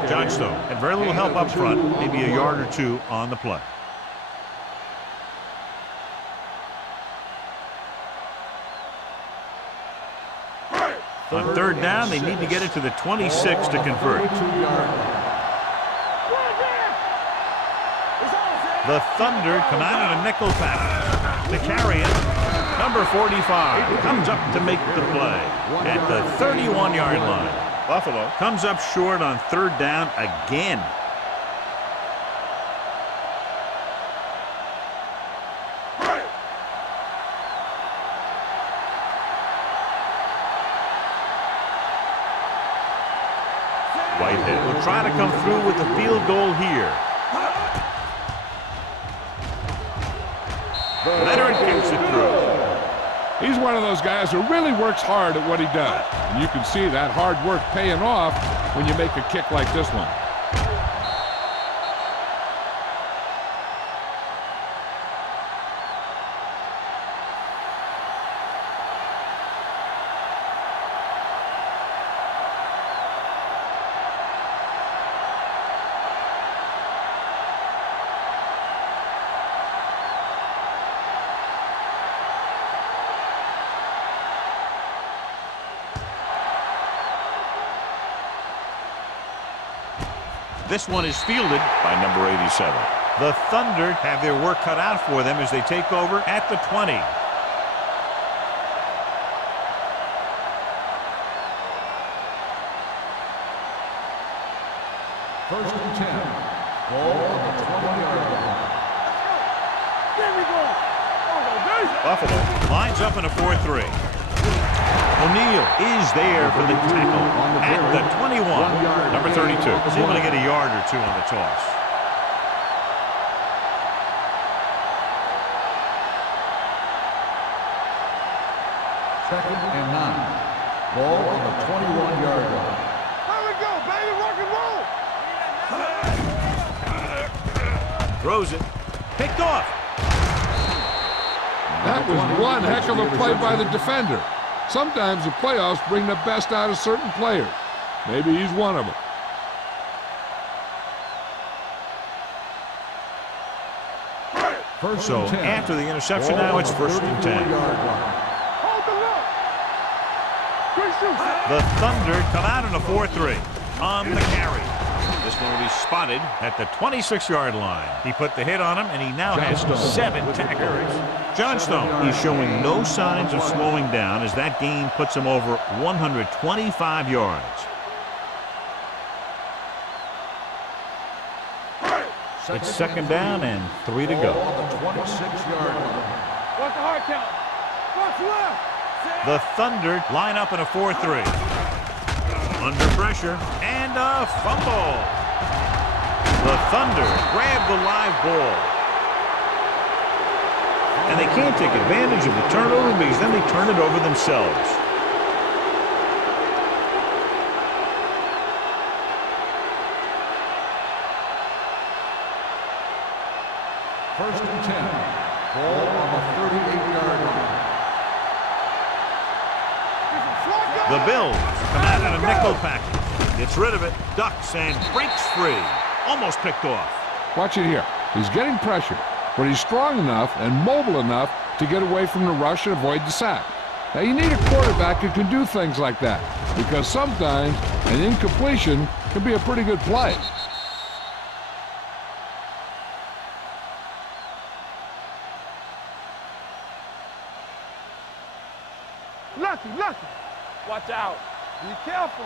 Johnstone had very little help up front, maybe a yard or two on the play. On third down, they need to get it to the 26 to convert. 22-yard line. The Thunder come out in a nickel package. To carry it, number 45 comes up to make the play at the 31-yard line. Buffalo comes up short on third down again. Whitehead will try to come through with the field goal here. Leonard kicks it through. He's one of those guys who really works hard at what he does. And you can see that hard work paying off when you make a kick like this one. This one is fielded by number 87. The Thunder have their work cut out for them as they take over at the 20. First and 10. Ball on the 20-yard line. There we go. Buffalo lines up in a 4-3. O'Neal is there for the tackle at the 21. Number 32 is able to get a yard or two on the toss. Second and 9. Ball on the 21-yard line. There we go, baby. Rock and roll. Throws it. Picked off. That was one heck of a play by the defender. Sometimes the playoffs bring the best out of certain players. Maybe he's one of them. First So and 10. after the interception, now it's first and 10. Hold the look. Quick shoot. The Thunder come out in a 4-3 on the carry. This one will be spotted at the 26-yard line. He put the hit on him, and he now has 7 tackles. Johnstone is showing no signs of slowing down as that gain puts him over 125 yards. It's second down and 3 to go. Ball on the 26-yard line. Watch the hard count. Watch left. The Thunder line up in a 4-3. Under pressure, and a fumble. The Thunder grab the live ball. And they can't take advantage of the turnover because then they turn it over themselves. First and 10. Ball on the 38-yard line. The Bills come out in a nickel package. Gets rid of it, ducks, and breaks free. Almost picked off. Watch it here. He's getting pressure, but he's strong enough and mobile enough to get away from the rush and avoid the sack. Now, you need a quarterback who can do things like that, because sometimes an incompletion can be a pretty good play. Lucky. Watch out. Be careful.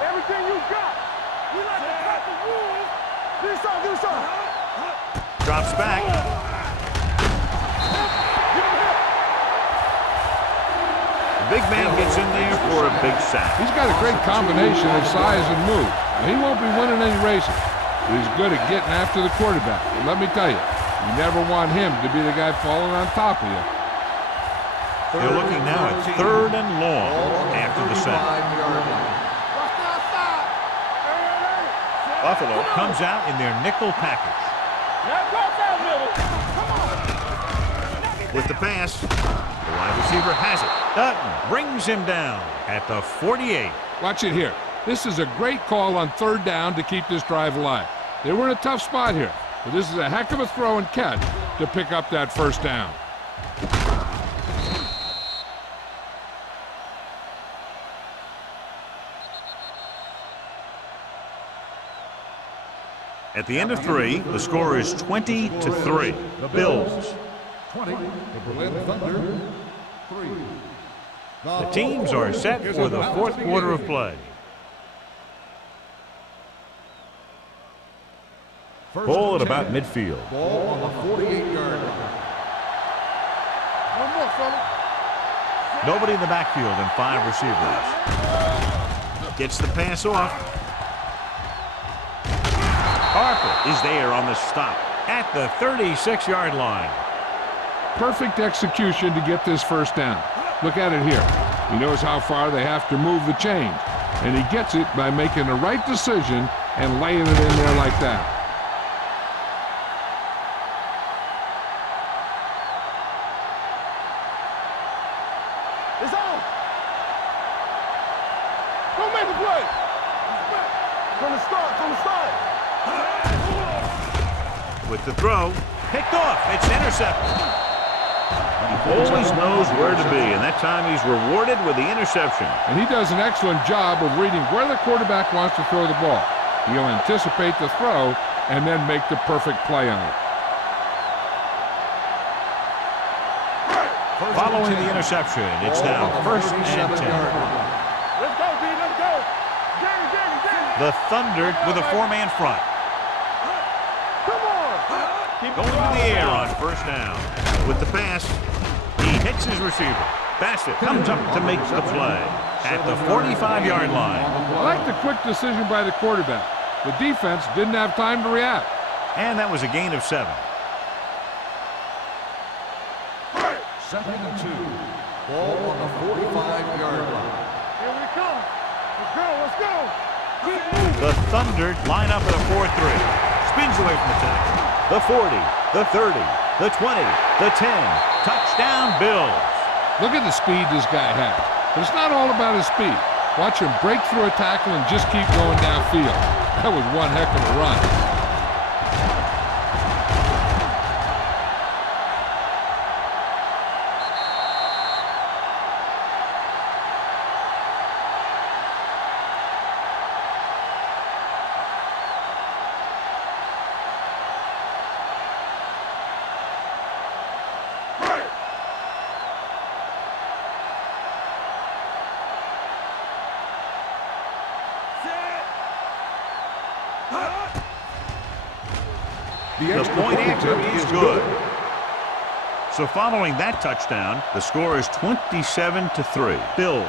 Everything you got. We like to cut the rules. Do something. Drops back. The big man gets in there for a big sack. He's got a great combination of size and move. Now, he won't be winning any races, but he's good at getting after the quarterback. And let me tell you, you never want him to be the guy falling on top of you. They're looking now at 3rd and long after the sack. Buffalo comes out in their nickel package. With the pass, the wide receiver has it. Dutton brings him down at the 48. Watch it here. This is a great call on 3rd down to keep this drive alive. They were in a tough spot here, but this is a heck of a throw and catch to pick up that 1st down. At the end of 3, the score is 20-3. Bills. 20, the Berlin Thunder, 3. The teams are set for the 4th quarter of play. Ball at about midfield. Ball on the 48-yard line. One more, fella. Nobody in the backfield and 5 receivers. Gets the pass off. Harper is there on the stop at the 36-yard line. Perfect execution to get this 1st down. Look at it here. He knows how far they have to move the chains, and he gets it by making the right decision and laying it in there like that. It's on. Go make the play. From the start. With the throw, picked off. It's intercepted. He always knows where to be, and that time he's rewarded with the interception. And he does an excellent job of reading where the quarterback wants to throw the ball. He'll anticipate the throw and then make the perfect play on it. Following the interception, it's now first and 10. Let's go, D, let's go. Get it. The Thunder with a four-man front. Come on. Keep Going to the air on first down. With the pass, he hits his receiver. Bassett comes up to make the play at the 45-yard line. I like the quick decision by the quarterback. The defense didn't have time to react. And that was a gain of 7. Second and 2. Ball on the 45-yard line. Here we come. Let's go. The Thunder line up at a 4-3. Spins away from the tackle. The 40, the 30, the 20, the 10. Touchdown, Bills. Look at the speed this guy has. But it's not all about his speed. Watch him break through a tackle and just keep going downfield. That was one heck of a run. The point after is good. So following that touchdown, the score is 27-3. Bills.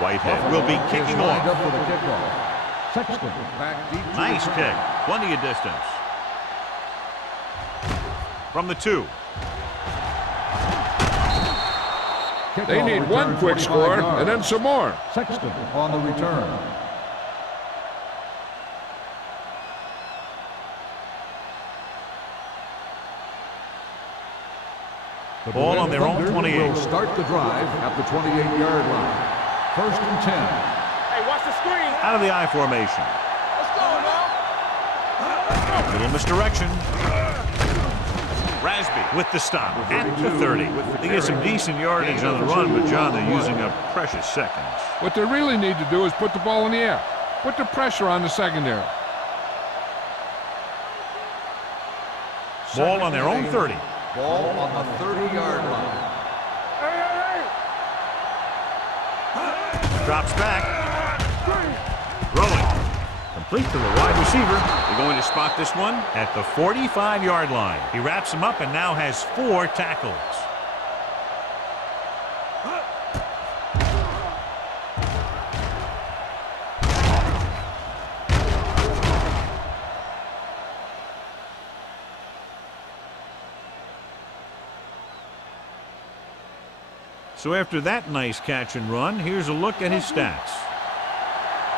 Whitehead will be kicking off. Up for the kickoff. Sexton back deep. Nice kick. Plenty of distance. From the 2. They need one quick score and then some more. Sexton on the return. The Ball on their own Thunder 28. will start the drive at the 28-yard line. First and 10. Hey, watch the screen. Out of the I formation. Let's go now. Little misdirection. Rasby with the stop at the 30. They get some decent yardage on the run, but John, they're using up precious seconds. What they really need to do is put the ball in the air. Put the pressure on the secondary. Ball on their own 30. Ball on the 30-yard line. Drops back. Rolling. Complete to the wide receiver. They're going to spot this one at the 45-yard line. He wraps him up and now has 4 tackles. So after that nice catch and run, here's a look at his stats.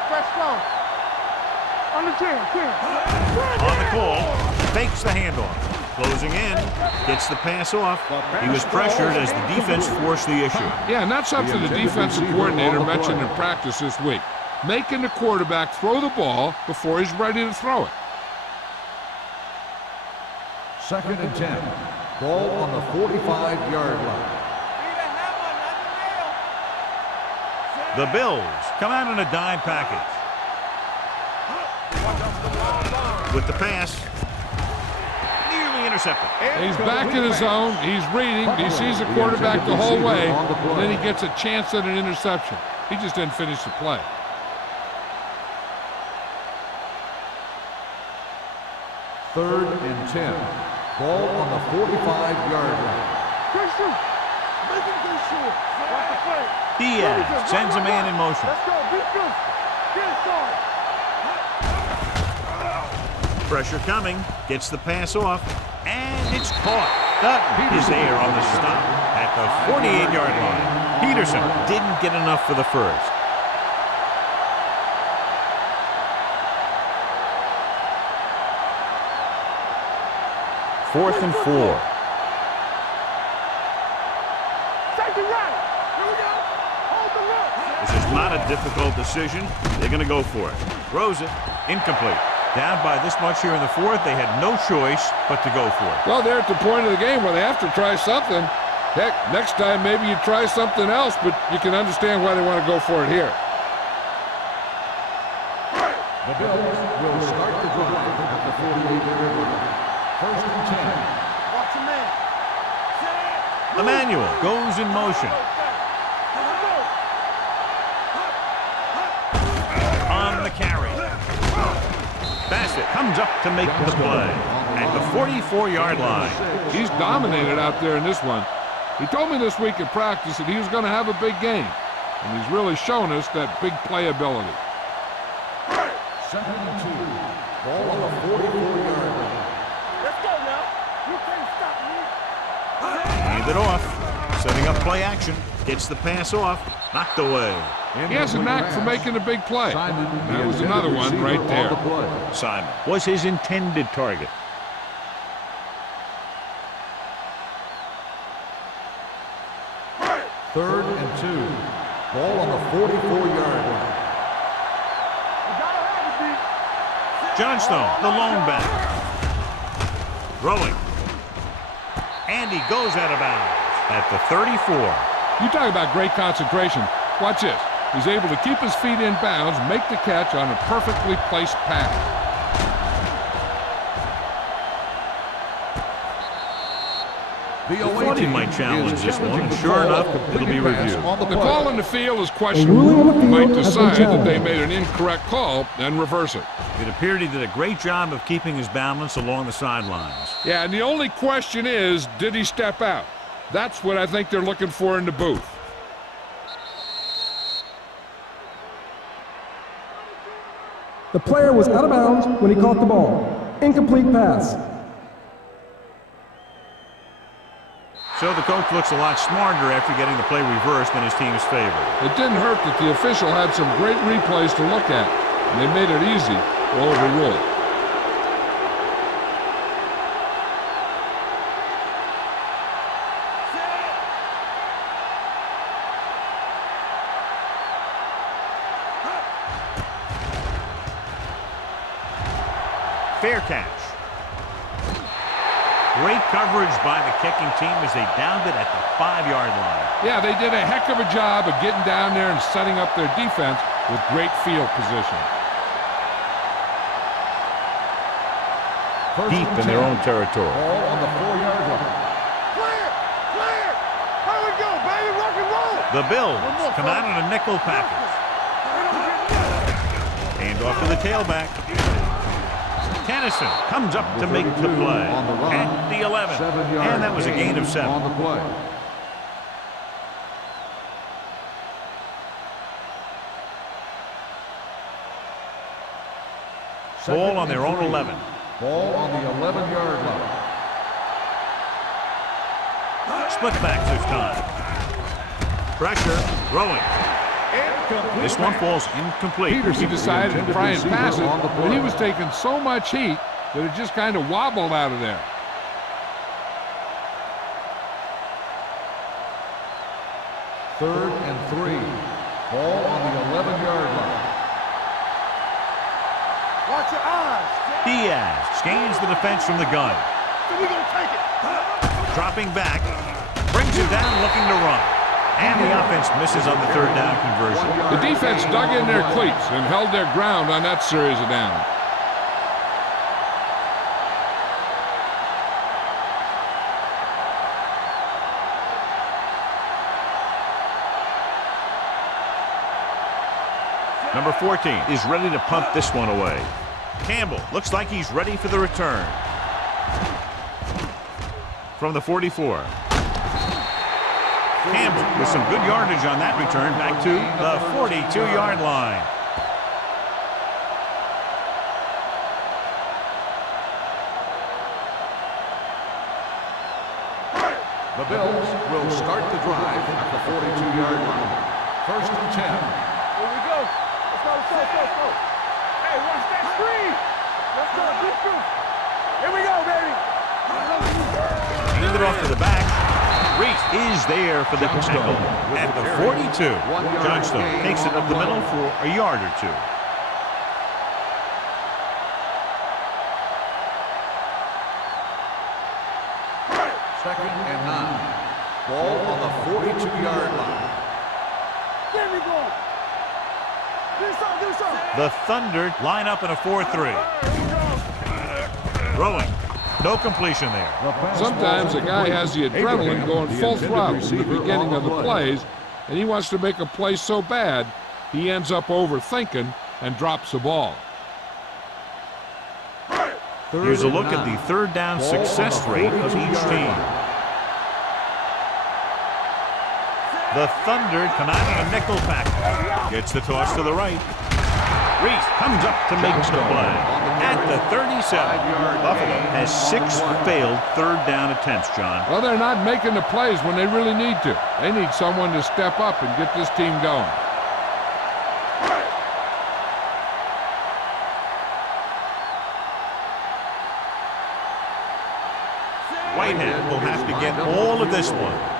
Let's go. On the 10. On the call, fakes the handoff. Closing in, gets the pass off. He was pressured as the defense forced the issue. Yeah, and that's something the defensive coordinator mentioned in practice this week. Making the quarterback throw the ball before he's ready to throw it. Second and 10. Ball on the 45-yard line. The Bills come out in a dime package. With the pass, nearly intercepted. He's back in his zone. He's reading. He sees the quarterback the whole way. And then he gets a chance at an interception. He just didn't finish the play. Third and 10. Ball on the 45-yard line. Christian, make him go short. Watch the play. Diaz sends a man in motion. Let's go. Beat this. Get it started. Pressure coming, gets the pass off, and it's caught. Dutton is there on the stop at the 48-yard line. Peterson didn't get enough for the first. Fourth and 4. This is not a difficult decision. They're going to go for it. Throws it. Incomplete. Down by this much here in the fourth, they had no choice but to go for it. Well, they're at the point of the game where they have to try something. Heck, next time maybe you try something else, but you can understand why they want to go for it here. The Bills will start the drive at the 48-yard line. First and 10. Watch your man. Emmanuel goes in motion. On the carry. Bassett comes up to make the play at the 44-yard line. He's dominated out there in this one. He told me this week at practice that he was going to have a big game, and he's really shown us that big playability. Second and 2. Ball on the 44-yard line. Let's go now. You can't stop me. Hand it off. Setting up play action. Gets the pass off. Knocked away. He has a knack for making a big play. That was another one right there. Simon was his intended target. Third and 2. Ball on the 44-yard line. Johnstone, the lone back. Throwing. And he goes out of bounds at the 34. You talk about great concentration. Watch this. He's able to keep his feet in bounds, make the catch on a perfectly placed pass. The thought he might challenge this one, and sure enough, it'll be reviewed. The call in the field is questionable. He might decide that they made an incorrect call and reverse it. It appeared he did a great job of keeping his balance along the sidelines. Yeah, and the only question is, did he step out? That's what I think they're looking for in the booth. The player was out of bounds when he caught the ball. Incomplete pass. So the coach looks a lot smarter after getting the play reversed in his team's favor. It didn't hurt that the official had some great replays to look at, and they made it easy to overrule it. Fair catch. Great coverage by the kicking team as they downed it at the 5-yard line. Yeah, they did a heck of a job of getting down there and setting up their defense with great field position. Deep in their own territory. Ball on the 4-yard line. Clear! Clear! Here we go, baby! Rock and roll! The Bills come out in a nickel package. Hand off to the tailback. Tennyson comes up to make the play at the 11. And that was a gain of 7. On the play. Ball on their own 11. Ball on the 11-yard line. Split back this time. Pressure, throwing. This one falls incomplete. He decided to try and pass it, but he was taking so much heat that it just kind of wobbled out of there. Third and 3. Ball on the 11-yard line. Watch your eyes! Diaz gains the defense from the gun. We're gonna take it! Dropping back, brings it down looking to run. And the offense misses on the 3rd down conversion. The defense dug in their cleats and held their ground on that series of downs. Number 14 is ready to punt this one away. Campbell looks like he's ready for the return. From the 44. Campbell with some good yardage on that return back to the 42-yard line. The Bills will start the drive at the 42-yard First and 10. Here we go. Let's go, let's go, let's go, let's go. Hey, watch that screen. Let's go, let's go. Here we go, baby. Hand it off to the back. Reese is there for the tackle at the 42. Johnstone takes it up the middle for a yard or two. Second and 9. Ball on the 42-yard line. There we go. Do something, do something. The Thunder line up in a 4-3. Throwing. No completion there. Sometimes a guy has the adrenaline going full throttle in the beginning of the plays, and he wants to make a play so bad, he ends up overthinking and drops the ball. Here's a look at the third down success rate of each team. The Thunder come out in a nickel pack. Gets the toss to the right. Reese comes up to make the play. At the 37, Buffalo has 6 failed third down attempts, John. Well, they're not making the plays when they really need to. They need someone to step up and get this team going. Whitehead will have to get all of this one.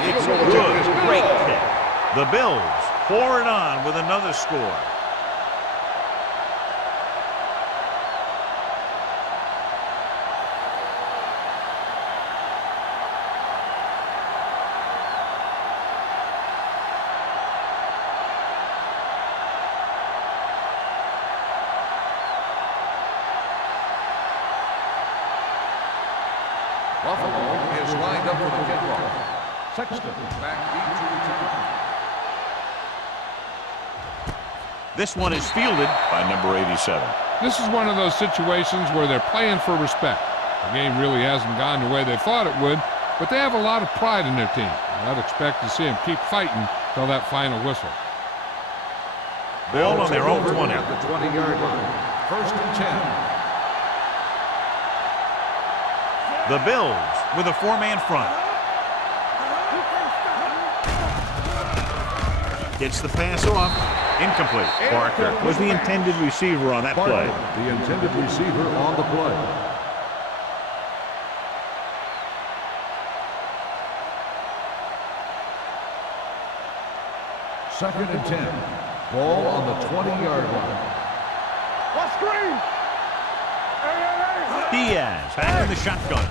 It's a good, great kick. The Bills pour it on with another score. Buffalo is lined up for the kickoff. Sexton back deep to return. This one is fielded by number 87. This is one of those situations where they're playing for respect. The game really hasn't gone the way they thought it would, but they have a lot of pride in their team. And I'd expect to see them keep fighting till that final whistle. Ball on their own 20. At the 20-yard line. First and 10. The Bills with a 4-man front. Gets the pass off. Incomplete. Parker was the intended receiver on that play. The intended receiver on the play. Second and 10. Ball on the 20-yard line. What screen? Diaz back in the shotgun.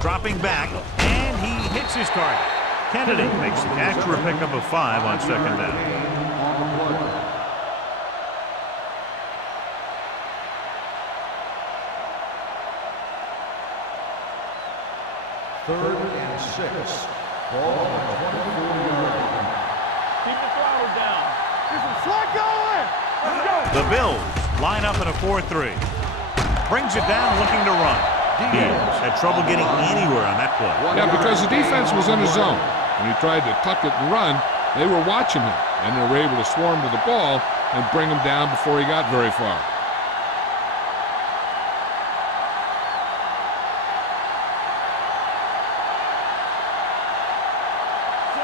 Dropping back, and he hits his target. Kennedy makes the catch for a pickup of 5 on second down. Third and 6. Ball on the 24-yard line. Keep the throttle down. Get some slack going. Let's go. The Bills line up in a 4-3. Brings it down looking to run. Diaz had trouble getting anywhere on that play. Yeah, because the defense was in his zone. When he tried to tuck it and run, they were watching him, and they were able to swarm to the ball and bring him down before he got very far.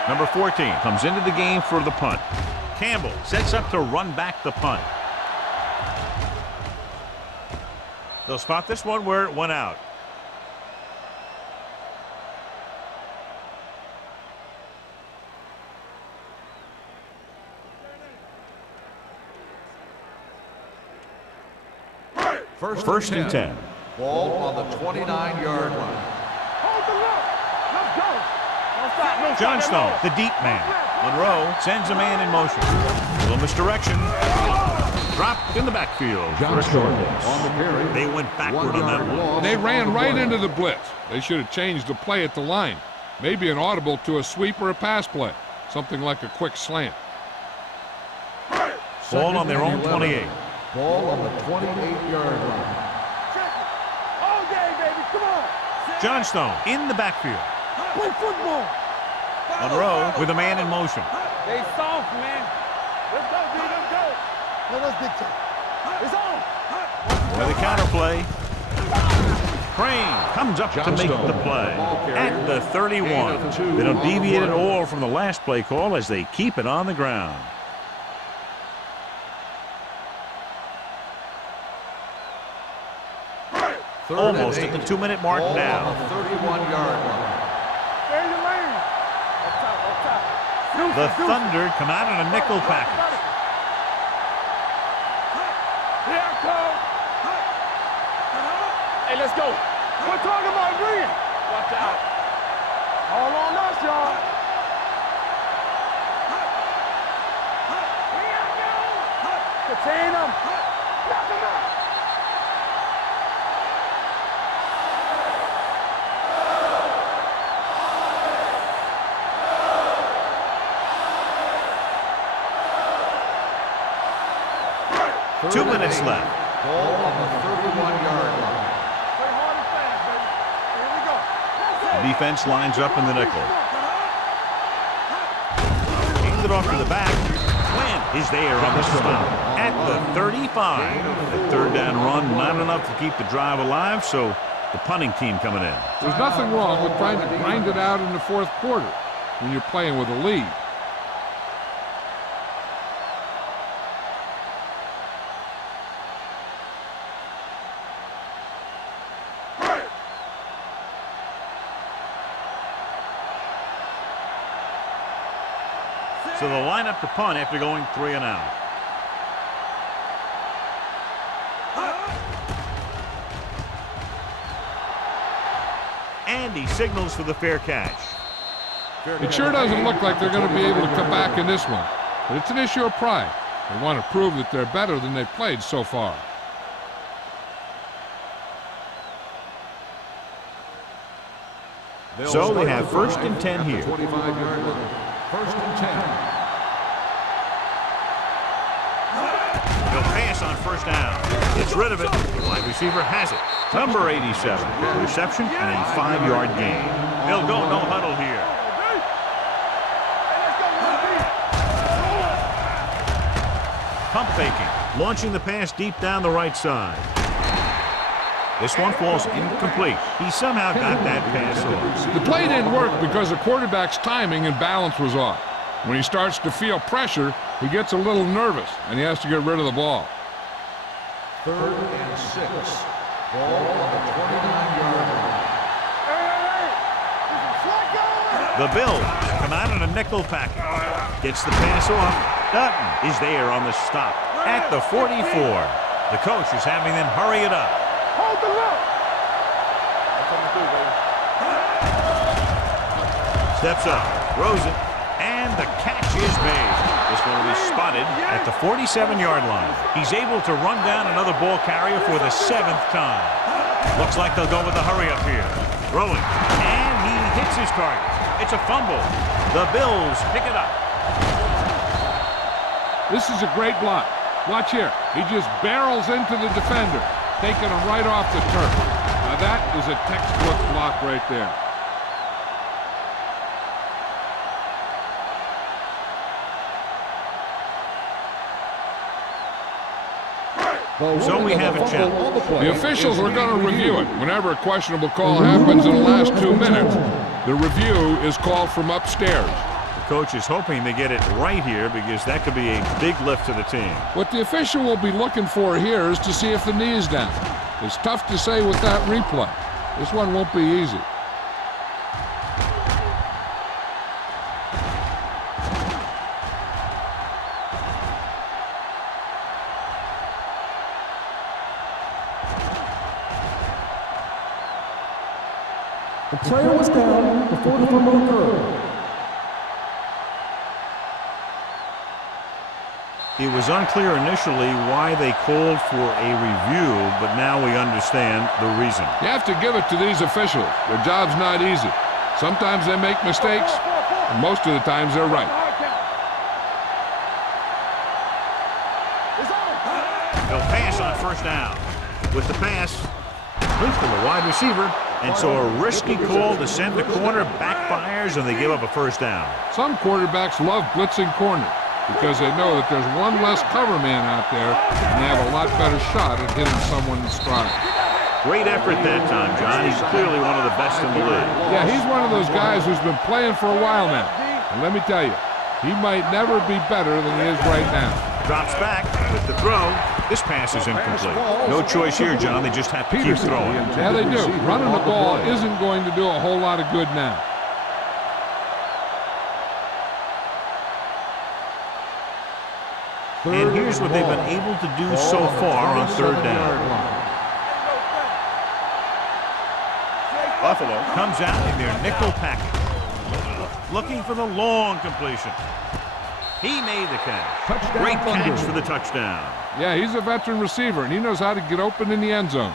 Number 14 comes into the game for the punt. Campbell sets up to run back the punt. They'll spot this one where it went out. First and 10. Ball on the 29-yard line. Hold the look. Let's go. Don't stop, no stop. Johnstone, the deep man. Monroe sends a man in motion. Little misdirection. Dropped in the backfield for a short loss. On the carry. They went backward on that one. They ran right into the blitz. They should have changed the play at the line. Maybe an audible to a sweep or a pass play. Something like a quick slant. Ball on their own 28. Ball on the 28-yard line. All day, baby. Come on. Johnstone in the backfield. Play football. Monroe with a man in motion. They soft, man. Let's go, D. Let's go. No, let's dictate. It's on. With a counter play. Crane comes up to make the play at the 31. They don't deviate at all from the last play call as they keep it on the ground. Almost at the 2-minute mark now. 31-yard line. Stay in your lane. Up top. The Thunder come out in a nickel package. Here I come. Hey, let's go. We're talking about green. Watch out. All on us, y'all. Contain them. Knock them out. Two minutes left. Ball on the 31-yard line. Play hard and fast, baby. Here we go. The defense lines up in the nickel. Handed off to the back. Quinn is there on the stop at the 35. The third down run, not enough to keep the drive alive, so the punting team coming in. There's nothing wrong with trying to grind it out in the fourth quarter when you're playing with a lead. So they'll line up to punt after going 3 and out. And he signals for the fair catch. It sure doesn't look like they're going to be able to come back in this one, but it's an issue of pride. They want to prove that they're better than they've played so far. So they have 1st and 10 here. 25-yard line. 1st and 10. He'll pass on 1st down. Gets rid of it. The wide receiver has it. Number 87. Reception and a 5-yard gain. They'll go no huddle here. Pump faking. Launching the pass deep down the right side. This one falls incomplete. He somehow got that pass off. The play didn't work because the quarterback's timing and balance was off. When he starts to feel pressure, he gets a little nervous, and he has to get rid of the ball. 3rd and 6. Ball on the 29-yard line. The Bills come out in a nickel package. Gets the pass off. Dutton is there on the stop at the 44. The coach is having them hurry it up. Hold the look. That's what we do, baby. Steps up, throws it, and the catch is made. This one will be spotted at the 47-yard line. He's able to run down another ball carrier for the 7th time. Looks like they'll go with the hurry up here. Throwing, and he hits his target. It's a fumble. The Bills pick it up. This is a great block. Watch here. He just barrels into the defender, taking him right off the turf. Now that is a textbook block right there. So we have a challenge. The officials are going to review it. Whenever a questionable call happens in the last 2 minutes, the review is called from upstairs. The coach is hoping they get it right here because that could be a big lift to the team. What the official will be looking for here is to see if the knee is down. It's tough to say with that replay. This one won't be easy. The player was down before the fumble occurred. It was unclear initially why they called for a review, but now we understand the reason. You have to give it to these officials. Their job's not easy. Sometimes they make mistakes, and most of the times they're right. They'll pass on 1st down. With the pass, complete to the wide receiver, and so a risky call to send the corner backfires, and they give up a 1st down. Some quarterbacks love blitzing corners because they know that there's one less cover man out there, and they have a lot better shot at hitting someone in stride. Great effort that time, John. He's clearly one of the best in the league. Yeah, he's one of those guys who's been playing for a while now. And let me tell you, he might never be better than he is right now. Drops back with the throw. This pass is incomplete. No choice here, John. They just have to keep throwing. Yeah, they do. Running the ball isn't going to do a whole lot of good now. And here's what they've been able to do so far on third down. Buffalo comes out in their nickel package, looking for the long completion. He made the catch. Great catch for the touchdown. Yeah, he's a veteran receiver, and he knows how to get open in the end zone.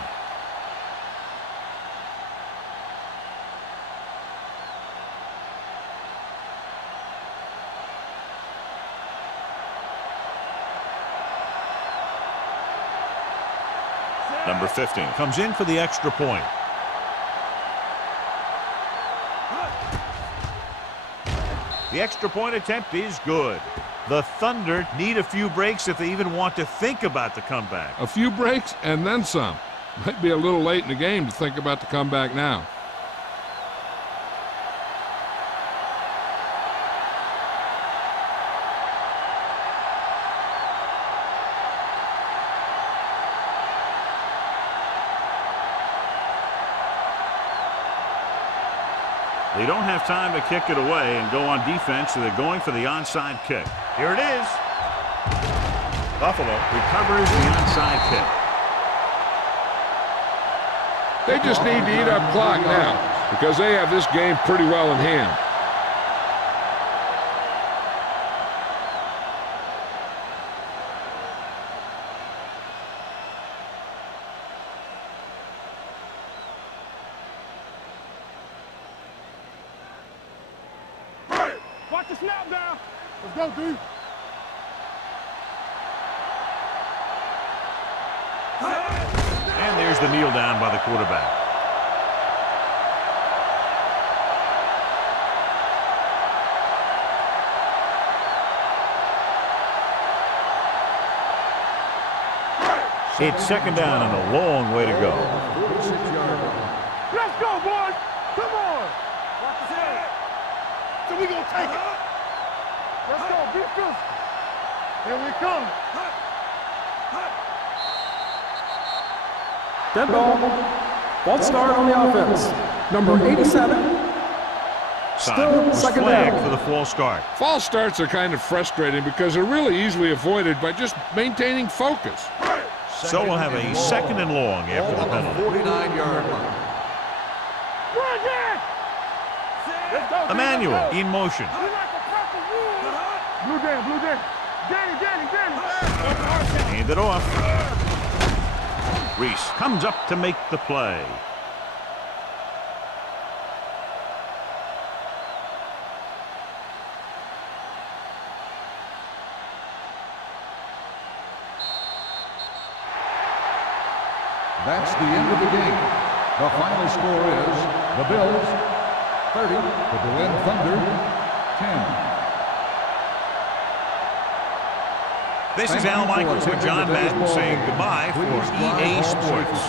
Number 15 comes in for the extra point. The extra point attempt is good. The Thunder need a few breaks if they even want to think about the comeback. A few breaks and then some. Might be a little late in the game to think about the comeback now. They don't have time to kick it away and go on defense, so they're going for the onside kick. Here it is. Buffalo recovers the onside kick. They just need to eat up clock now because they have this game pretty well in hand. Watch the snap down. Let's go, D. And there's the kneel down by the quarterback. It's second down and a long way to go. Let's go, boys. Come on. Watch the snap. So we gonna take it. Let's go, be physical. Here we come. Dead ball. False start on the offense. Number 87. Still Was second flagged down. for the false start. False starts are kind of frustrating because they're really easily avoided by just maintaining focus. So we'll have a second and long after the penalty. 49-yard line. Run, Dad. Let's go, Emmanuel in motion. We like a purple wood. Blue down, blue down. Danny. Hand it off. Reese comes up to make the play. That's the end of the game. The final score is the Bills 30, the Berlin Thunder 10. This is Al Michaels with John Madden saying goodbye for EA Sports.